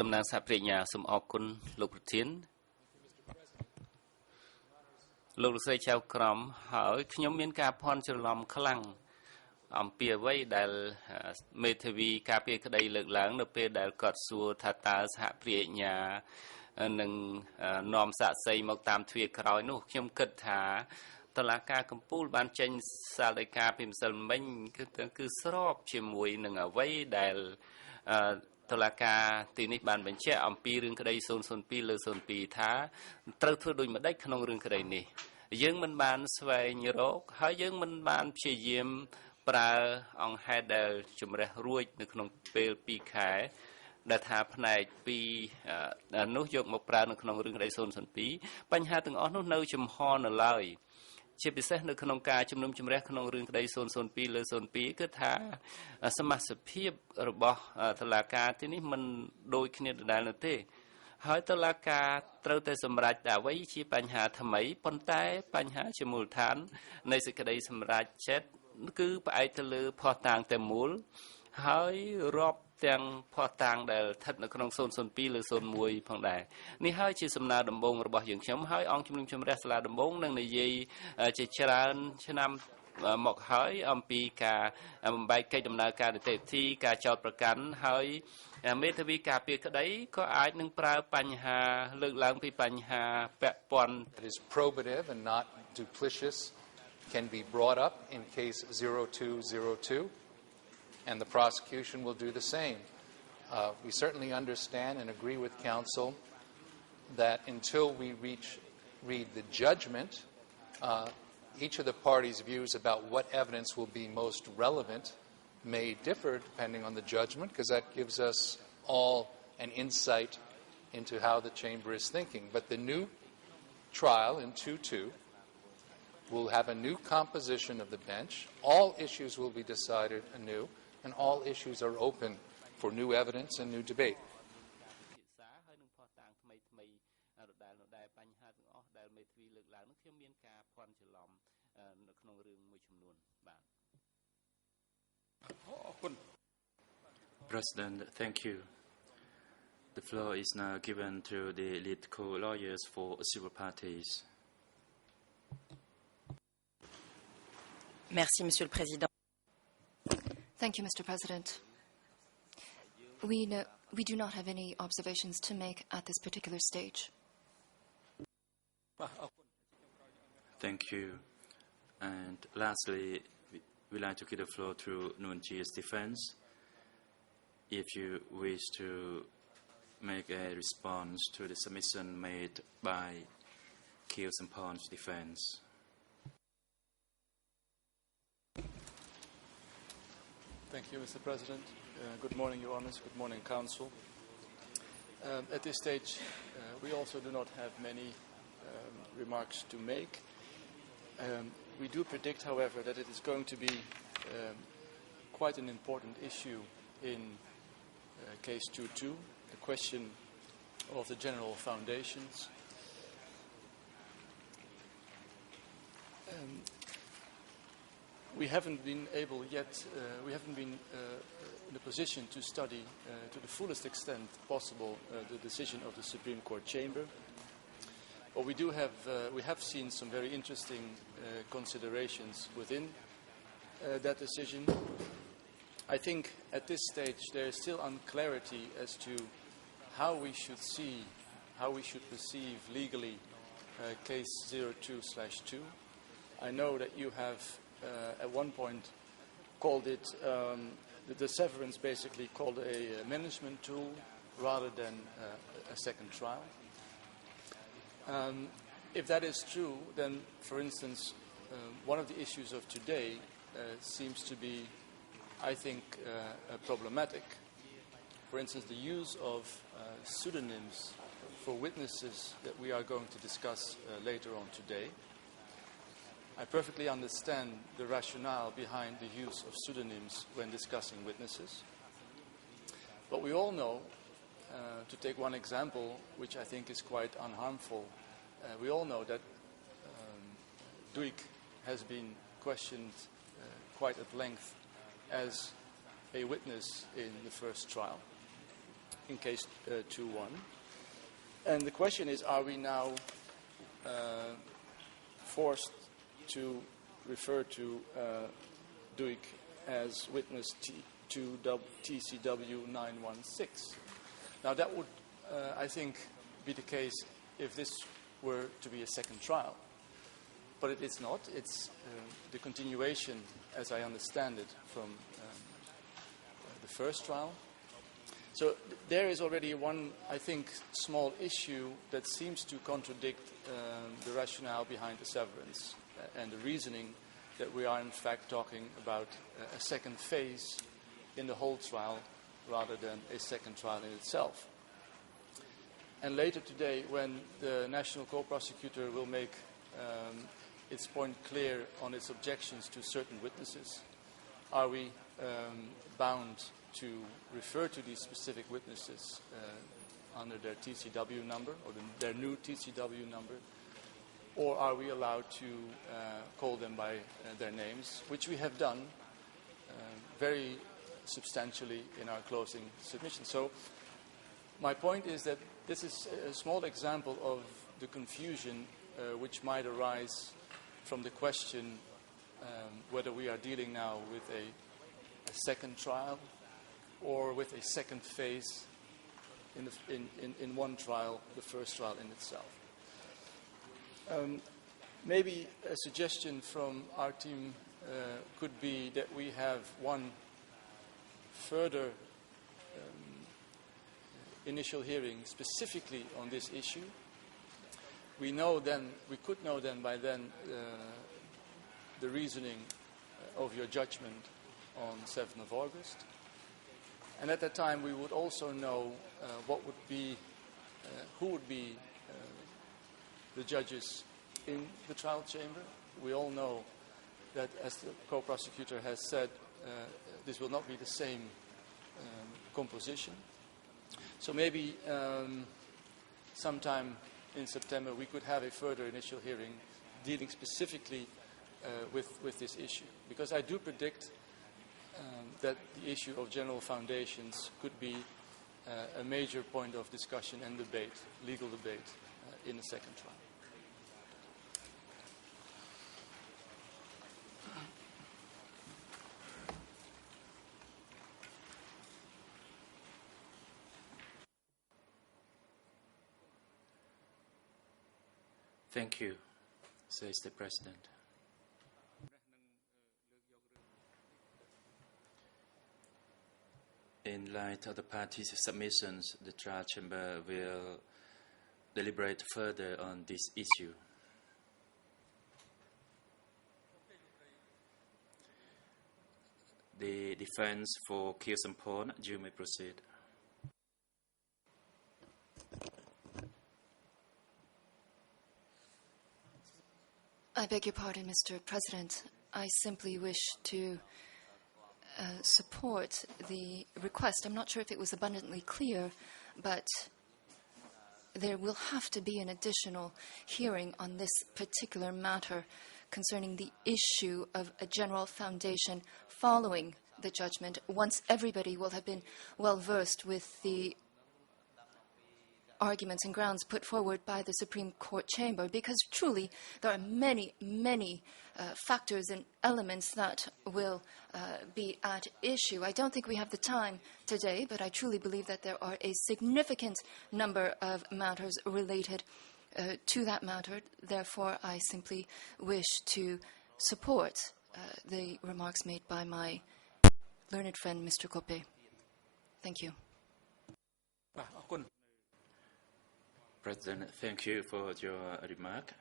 តំណាងសហប្រញ្ញាសូមអរគុណលោកប្រធានលោកលោកស្រីចៅក្រមហើយខ្ញុំមានការភ័ន្តច្រឡំខ្លាំងអំពីអ្វីដែលមេធាវីការពារក្តីលើកឡើងនៅពេលដែលគាត់សួរថាតើសហប្រញ្ញានឹងនាំសាក្សីមកតាមទ្វារក្រោយនោះខ្ញុំគិតថាតឡាការកម្ពុជាបានចេញសាលដីកាពីម្សិលមិញគឺស្របជាមួយនឹងអ្វីដែលតឡាការទីនេះបានបញ្ជាក់អំពីរឿងក្តី002លើ02ថាត្រូវធ្វើដូចម្ដេចក្នុងរឿងក្តីនេះយើងមិនបានស្វែងរកហើយយើងមិនបានព្យាយាមប្រើអង្គហេតុដែលជំរះរួចនៅក្នុងពេល2ខែដែលថាផ្នែកពីនោះយកមកប្រើនៅក្នុងរឿងក្តី002បញ្ហាទាំងអស់នោះនៅចំហនៅឡើយជាពិសេសនៅក្នុងការជំនុំជម្រះក្នុងរឿងក្តី002លើ02គឺថាសមាជិកភាពរបស់តុលាការទីនេះមិនដូចគ្នាដដែលនោះទេហើយតុលាការត្រូវតែសម្រេចអ្វីជាបញ្ហាថ្មីប៉ុន្តែបញ្ហាជាមូលដ្ឋាននៃសេចក្តីសម្រេចចិត្តគឺផ្អែកទៅលើភស្តុតាងតែមូលហើយរាប់ទាំងភស្តុតាងដែលស្ថិតនៅក្នុង002លើ01ផងដែរនេះហើយជាសំណើដំបូងរបស់យើងខ្ញុំហើយអង្គជំនុំជម្រះសាលាដំបងនឹងនិយាយជាច្រើនឆ្នាំមកហើយអំពីការបំបែកកិច្ចដំណើរការនីតិវិធីការចោទប្រកាន់ហើយមេធាវីការពារក្តីក៏អាចនឹងប្រើបញ្ហាលើកឡើងពីបញ្ហាពាក់ព័ន្ធ It is probative and not duplicitous can be brought up in case 0202 and the prosecution will do the same We certainly understand and agree with counsel that until we read the judgment, each of the parties' views about what evidence will be most relevant may differ depending on the judgment, because that gives us all an insight into how the chamber is thinking. But the new trial in 2-2 will have a new composition of the bench. All issues will be decided anew, and all issues are open for new evidence and new debate. President, thank you. The floor is now given to the lead co-lawyers for civil parties. Merci, Monsieur le Président. Thank you, Mr. President. We do not have any observations to make at this particular stage. Thank you. And lastly, we'd like to give the floor to Nuon Chia's defense. If you wish to make a response to the submission made by Keo Sampan's defense. Thank you, Mr. President. Good morning, Your Honours. Good morning, Council. At this stage, we also do not have many remarks to make. We do predict, however, that it is going to be quite an important issue in case 2-2, the question of the general foundations. We haven't been able yet, in a position to study to the fullest extent possible the decision of the Supreme Court Chamber. But we have seen some very interesting considerations within that decision. I think at this stage there is still unclarity as to how we should perceive legally case 02/2. I know that you have at one point called it, the severance basically called a management tool rather than a second trial. If that is true, then, for instance, one of the issues of today seems to be, I think, problematic. For instance, the use of pseudonyms for witnesses that we are going to discuss later on today. I perfectly understand the rationale behind the use of pseudonyms when discussing witnesses. But we all know, to take one example, which I think is quite unharmful, we all know that Duik has been questioned quite at length as a witness in the first trial, in case 2-1. And the question is, are we now forced to refer to Duik as witness TCW 916? Now that would, I think, be the case if this were to be a second trial. But it is not. It's the continuation, as I understand it, from the first trial. So there is already one, I think, small issue that seems to contradict the rationale behind the severance and the reasoning that we are in fact talking about a second phase in the whole trial rather than a second trial in itself. And later today, when the National Co-Prosecutor will make its point clear on its objections to certain witnesses, are we bound to refer to these specific witnesses under their TCW number or their new TCW number? Or are we allowed to call them by their names, which we have done very substantially in our closing submission. So my point is that this is a small example of the confusion which might arise from the question whether we are dealing now with a second trial or with a second phase in one trial, the first trial in itself. Maybe a suggestion from our team could be that we have one further initial hearing specifically on this issue. We could know then by then the reasoning of your judgment on 7th of August. And at that time we would also know who would be the judges in the trial chamber. We all know that, as the co-prosecutor has said, this will not be the same composition. So maybe sometime in September we could have a further initial hearing dealing specifically with this issue. Because I do predict that the issue of general foundations could be a major point of discussion and debate, legal debate, in the second trial. Thank you, says the President. In light of the parties' submissions, the trial chamber will deliberate further on this issue. The defense for Keo Sampon, you may proceed. I beg your pardon, Mr. President. I simply wish to support the request. I'm not sure if it was abundantly clear, but there will have to be an additional hearing on this particular matter concerning the issue of a general foundation following the judgment, once everybody will have been well versed with the arguments and grounds put forward by the Supreme Court chamber, because truly there are many factors and elements that will be at issue. I don't think we have the time today, but I truly believe that there are a significant number of matters related to that matter. Therefore, I simply wish to support the remarks made by my learned friend, Mr. Koppe. Thank you. President, thank you for your remark.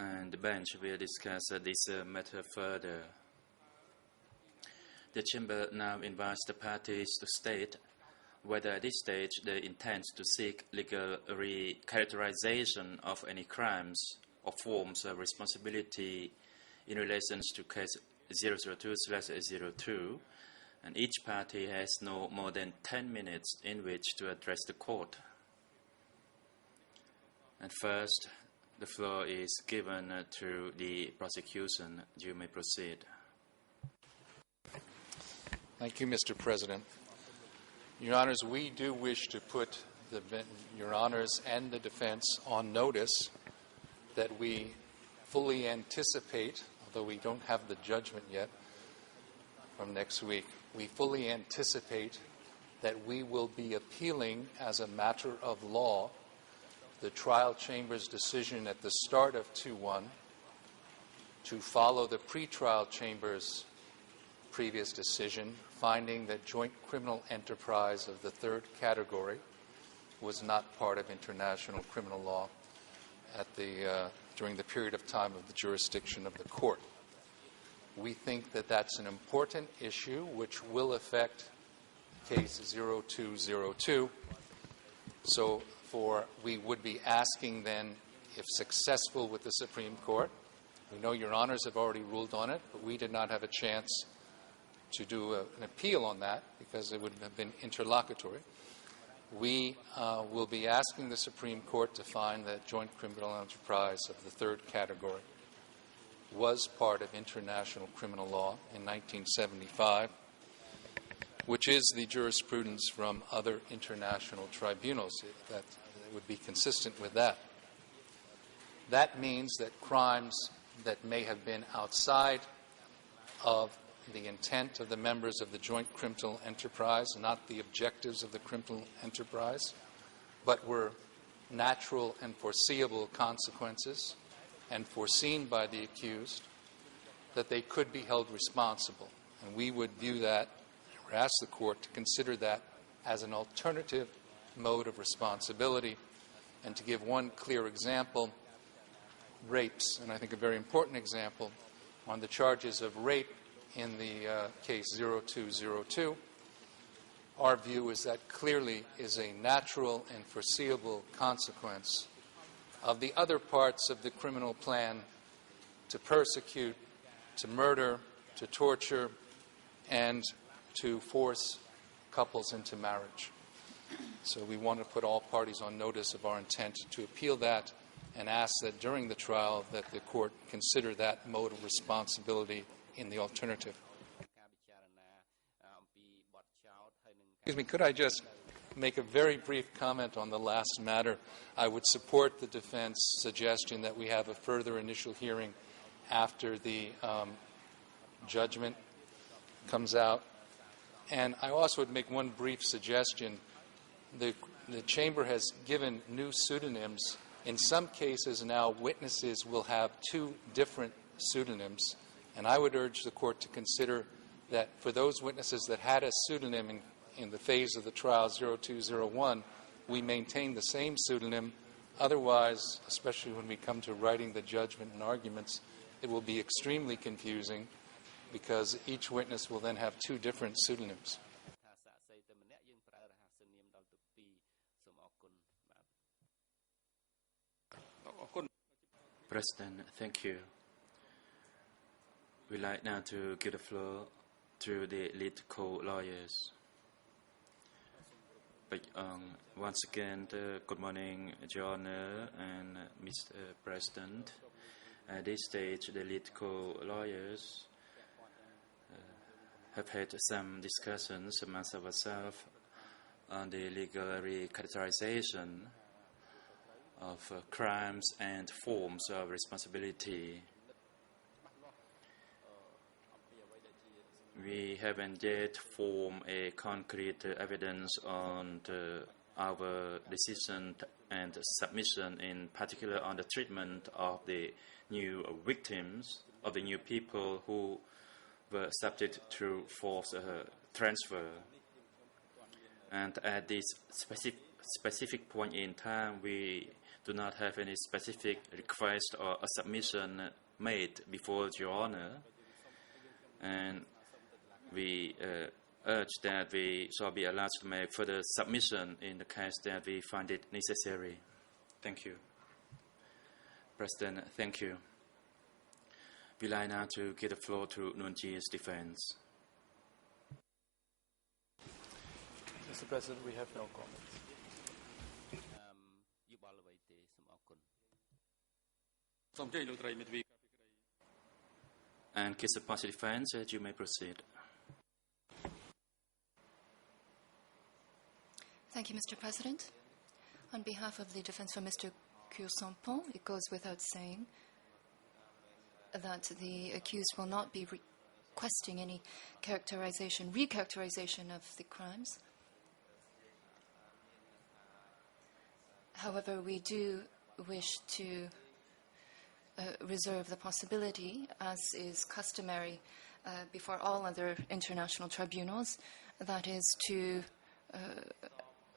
And the bench will discuss this matter further. The chamber now invites the parties to state whether at this stage they intend to seek legal recharacterization of any crimes or forms of responsibility in relation to case 002/02, and each party has no more than 10 minutes in which to address the court. And first, the floor is given to the prosecution. You may proceed. Thank you, Mr. President. Your Honors, we do wish to put Your Honors and the defense on notice that we fully anticipate, although we don't have the judgment yet from next week, we fully anticipate that we will be appealing as a matter of law the trial chamber's decision at the start of 2-1 to follow the pretrial chamber's previous decision, finding that joint criminal enterprise of the third category was not part of international criminal law during the period of time of the jurisdiction of the court. We think that that's an important issue which will affect case 0202. So we would be asking then, if successful with the Supreme Court, we know Your Honors have already ruled on it, but we did not have a chance to do an appeal on that because it would have been interlocutory. We will be asking the Supreme Court to find that joint criminal enterprise of the third category was part of international criminal law in 1975, which is the jurisprudence from other international tribunals. That would be consistent with that. That means that crimes that may have been outside of the intent of the members of the joint criminal enterprise, not the objectives of the criminal enterprise, but were natural and foreseeable consequences and foreseen by the accused, that they could be held responsible. And we would view that or ask the court to consider that as an alternative mode of responsibility. And to give one clear example, rapes, and I think a very important example, on the charges of rape in the case 0202, our view is that clearly is a natural and foreseeable consequence of the other parts of the criminal plan to persecute, to murder, to torture, and to force couples into marriage. So we want to put all parties on notice of our intent to appeal that and ask that during the trial that the court consider that mode of responsibility in the alternative. Excuse me, could I just make a very brief comment on the last matter? I would support the defense suggestion that we have a further initial hearing after the judgment comes out. And I also would make one brief suggestion. The Chamber has given new pseudonyms. In some cases now, witnesses will have two different pseudonyms. And I would urge the court to consider that for those witnesses that had a pseudonym in the phase of the trial 0201, we maintain the same pseudonym. Otherwise, especially when we come to writing the judgment and arguments, it will be extremely confusing because each witness will then have two different pseudonyms. President, thank you. We'd like now to give the floor to the lead co-lawyers. Once again, good morning, Your Honor and Mr. President. At this stage, the lead co-lawyers have had some discussions amongst ourselves on the legal recharacterization of crimes and forms of responsibility. We haven't yet formed a concrete evidence on our decision and submission, in particular on the treatment of the new victims, of the new people who were subject to forced transfer. And at this specific point in time, we do not have any specific request or a submission made before Your Honor. And we urge that we shall be allowed to make further submission in the case that we find it necessary. Thank you. President, thank you. We'd like now to give the floor to Nuon Chia's defense. Mr. President, we have no comments. And case upon defense, you may proceed. Thank you, Mr. President. On behalf of the defense for Mr. Kyu-Sampon, it goes without saying that the accused will not be requesting any recharacterization of the crimes. However, we do wish to reserve the possibility, as is customary before all other international tribunals, that is to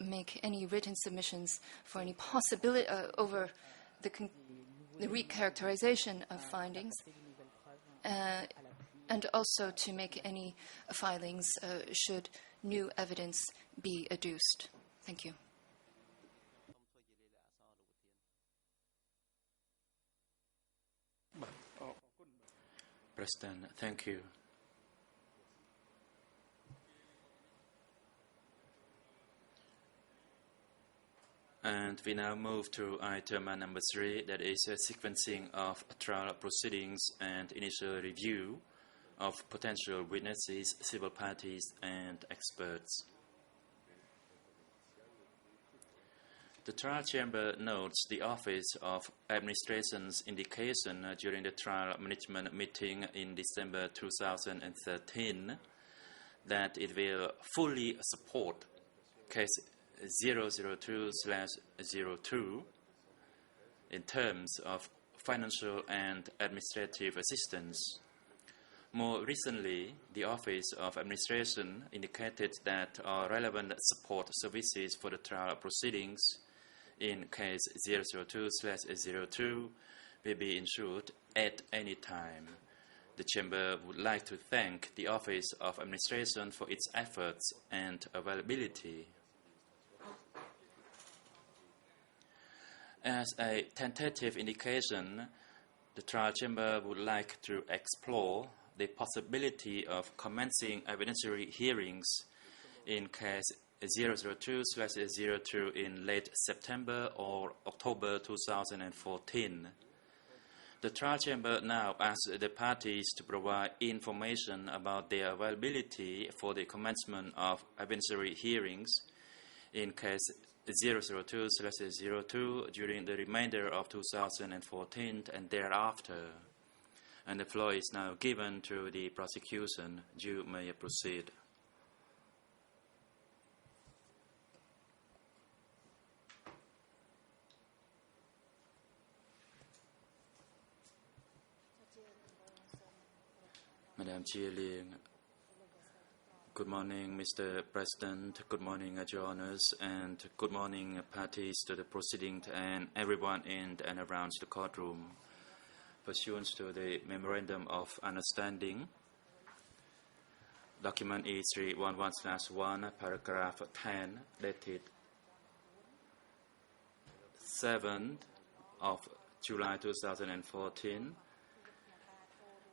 make any written submissions for any possibility over the recharacterization of findings, and also to make any filings should new evidence be adduced. Thank you. President, thank you. And we now move to item number 3, that is a sequencing of trial proceedings and initial review of potential witnesses, civil parties, and experts. The trial chamber notes the Office of Administration's indication during the trial management meeting in December 2013 that it will fully support case 002/02 in terms of financial and administrative assistance. More recently, the Office of Administration indicated that all relevant support services for the trial proceedings in case 002/02 will be ensured at any time. The Chamber would like to thank the Office of Administration for its efforts and availability. As a tentative indication, the Trial Chamber would like to explore the possibility of commencing evidentiary hearings in case 002/02 in late September or October 2014. The Trial Chamber now asks the parties to provide information about their availability for the commencement of evidentiary hearings in case 002/02 during the remainder of 2014 and thereafter. And the floor is now given to the prosecution. You may proceed. Madam Chair Liang, good morning, Mr. President, good morning, Your Honors, and good morning, parties to the proceeding and everyone in and around the courtroom. Pursuant to the Memorandum of Understanding, document E311/1, paragraph 10, dated 7th of July 2014,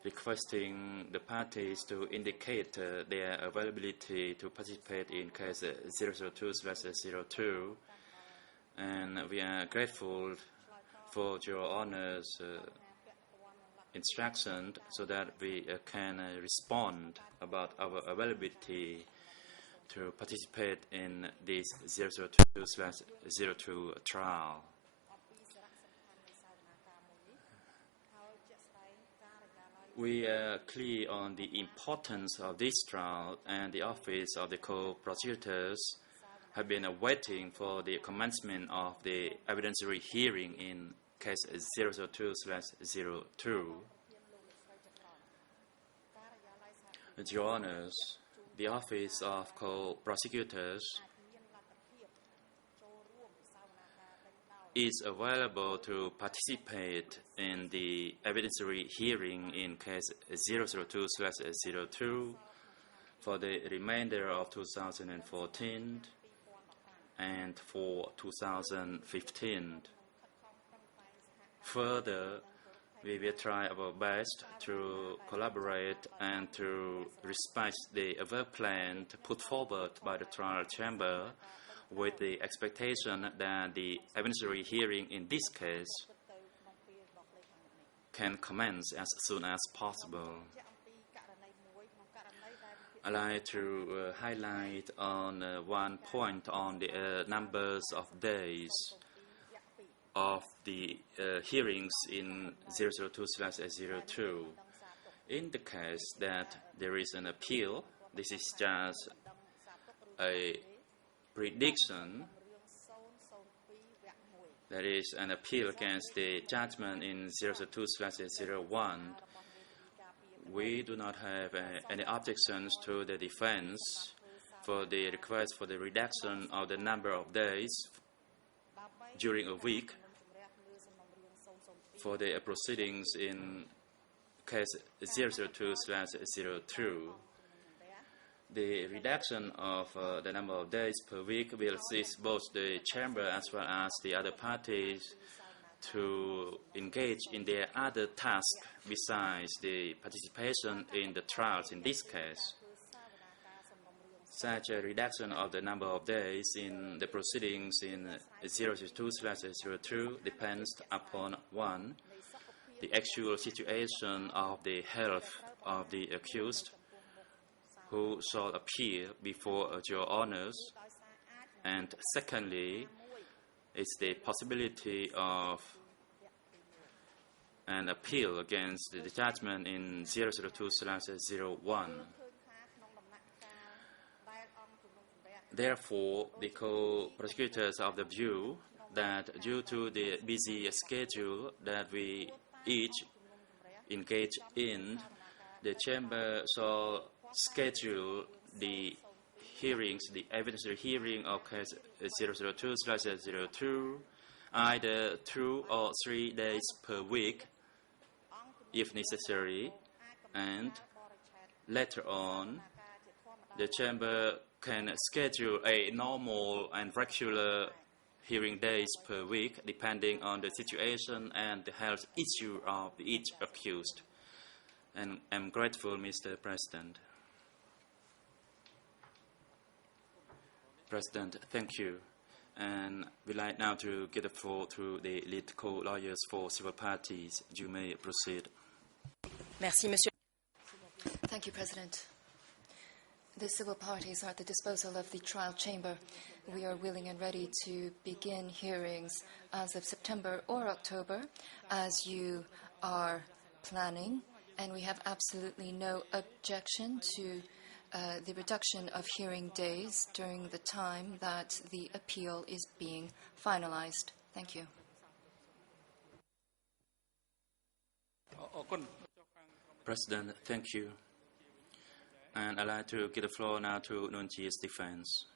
requesting the parties to indicate their availability to participate in case 002/02, and we are grateful for Your Honor's instruction so that we can respond about our availability to participate in this 002/02 trial. We are clear on the importance of this trial, and the Office of the Co-Prosecutors have been waiting for the commencement of the evidentiary hearing in case 002/02. Your Honors, the Office of Co-Prosecutors is available to participate in the evidentiary hearing in case 002/02 for the remainder of 2014 and for 2015. Further, we will try our best to collaborate and to respect the work plan put forward by the Trial Chamber, with the expectation that the evidentiary hearing in this case can commence as soon as possible. I'd like to highlight on one point on the numbers of days of the hearings in 002/02. In the case that there is an appeal, this is just a prediction, that is an appeal against the judgment in 002/01. We do not have any objections to the defense for the request for the reduction of the number of days during a week for the proceedings in case 002/02. The reduction of the number of days per week will assist both the Chamber as well as the other parties to engage in their other tasks besides the participation in the trials in this case. Such a reduction of the number of days in the proceedings in 002/02 depends upon, one, the actual situation of the health of the accused who shall appear before Your Honors, and secondly, is the possibility of an appeal against the judgment in 002/01. Therefore, the co-prosecutors are of the view that due to the busy schedule that we each engage in, the chamber shall schedule the hearings, the evidentiary hearing of case 002/02, either 2 or 3 days per week, if necessary, and later on, the chamber can schedule a normal and regular hearing days per week, depending on the situation and the health issue of each accused. And I'm grateful, Mr. President. President, thank you. And we'd like now to give the floor to the lead co-lawyers for civil parties. You may proceed. Merci, Monsieur. Thank you, President. The civil parties are at the disposal of the trial chamber. We are willing and ready to begin hearings as of September or October, as you are planning, and we have absolutely no objection to the reduction of hearing days during the time that the appeal is being finalized. Thank you. President, thank you. And I'd like to give the floor now to Nuon Chia's defense.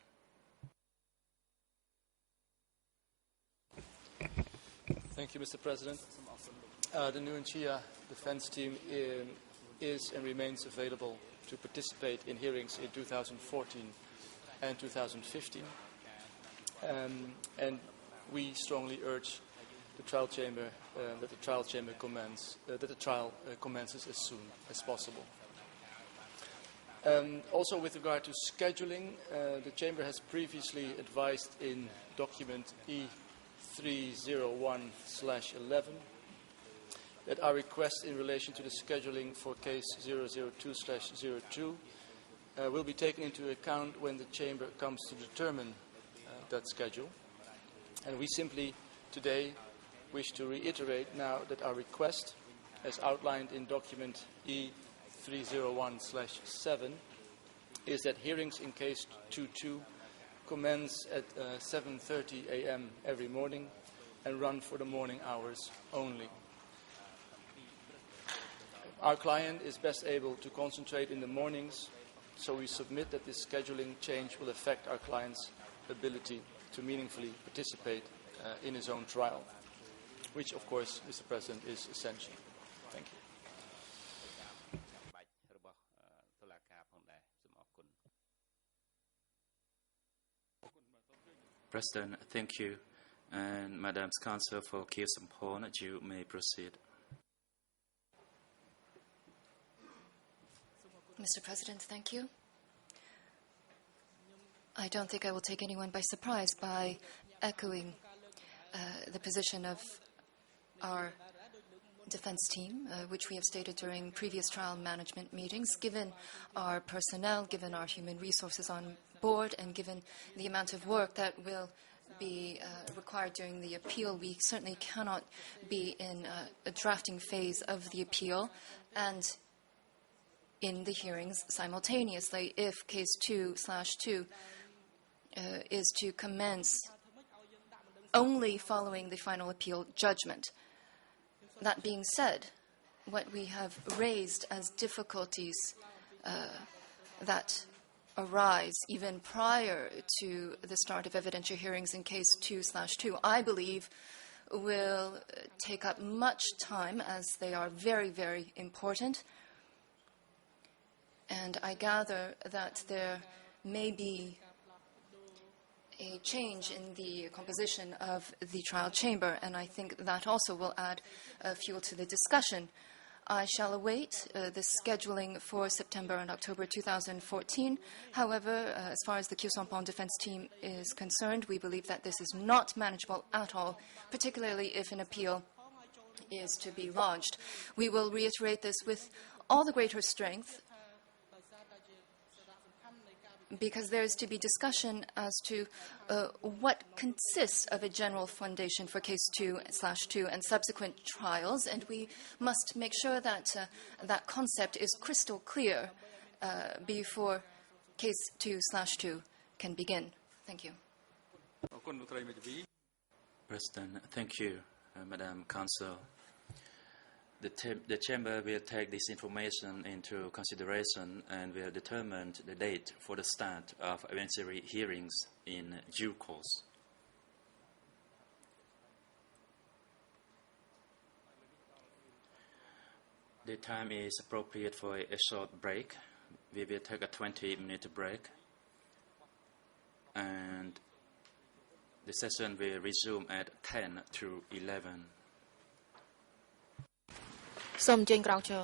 Thank you, Mr. President. The Nuon Chia defense team is and remains available to participate in hearings in 2014 and 2015. And we strongly urge the trial chamber that the trial commences as soon as possible. Also, with regard to scheduling, the chamber has previously advised in document E301/11 that our request in relation to the scheduling for case 002/02 will be taken into account when the chamber comes to determine that schedule. And we simply today wish to reiterate now that our request, as outlined in document E301/7, is that hearings in case 22 commence at 7:30 a.m. every morning and run for the morning hours only. Our client is best able to concentrate in the mornings, so we submit that this scheduling change will affect our client's ability to meaningfully participate in his own trial, which, of course, Mr. President, is essential. Thank you. President, thank you. And Madam's counsel for Keo Sampon, you may proceed. Mr. President, thank you. I don't think I will take anyone by surprise by echoing the position of our defense team, which we have stated during previous trial management meetings. Given our personnel, given our human resources on board, and given the amount of work that will be required during the appeal, we certainly cannot be in a drafting phase of the appeal and in the hearings simultaneously if case 2/2 is to commence only following the final appeal judgment. That being said, what we have raised as difficulties that arise even prior to the start of evidentiary hearings in case 2/2, I believe will take up much time, as they are very, very important. And I gather that there may be a change in the composition of the trial chamber, and I think that also will add fuel to the discussion. I shall await the scheduling for September and October 2014. However, as far as the Keo Sampon defense team is concerned, we believe that this is not manageable at all, particularly if an appeal is to be lodged. We will reiterate this with all the greater strength, because there is to be discussion as to what consists of a general foundation for case 2/2 and subsequent trials, and we must make sure that that concept is crystal clear before case 2/2 can begin. Thank you. President, thank you, Madam Counsel. The Chamber will take this information into consideration and will determine the date for the start of evidentiary hearings in due course. The time is appropriate for a short break. We will take a 20-minute break, and the session will resume at 10 to 11. សូមអញ្ជើញក្រោកឈរ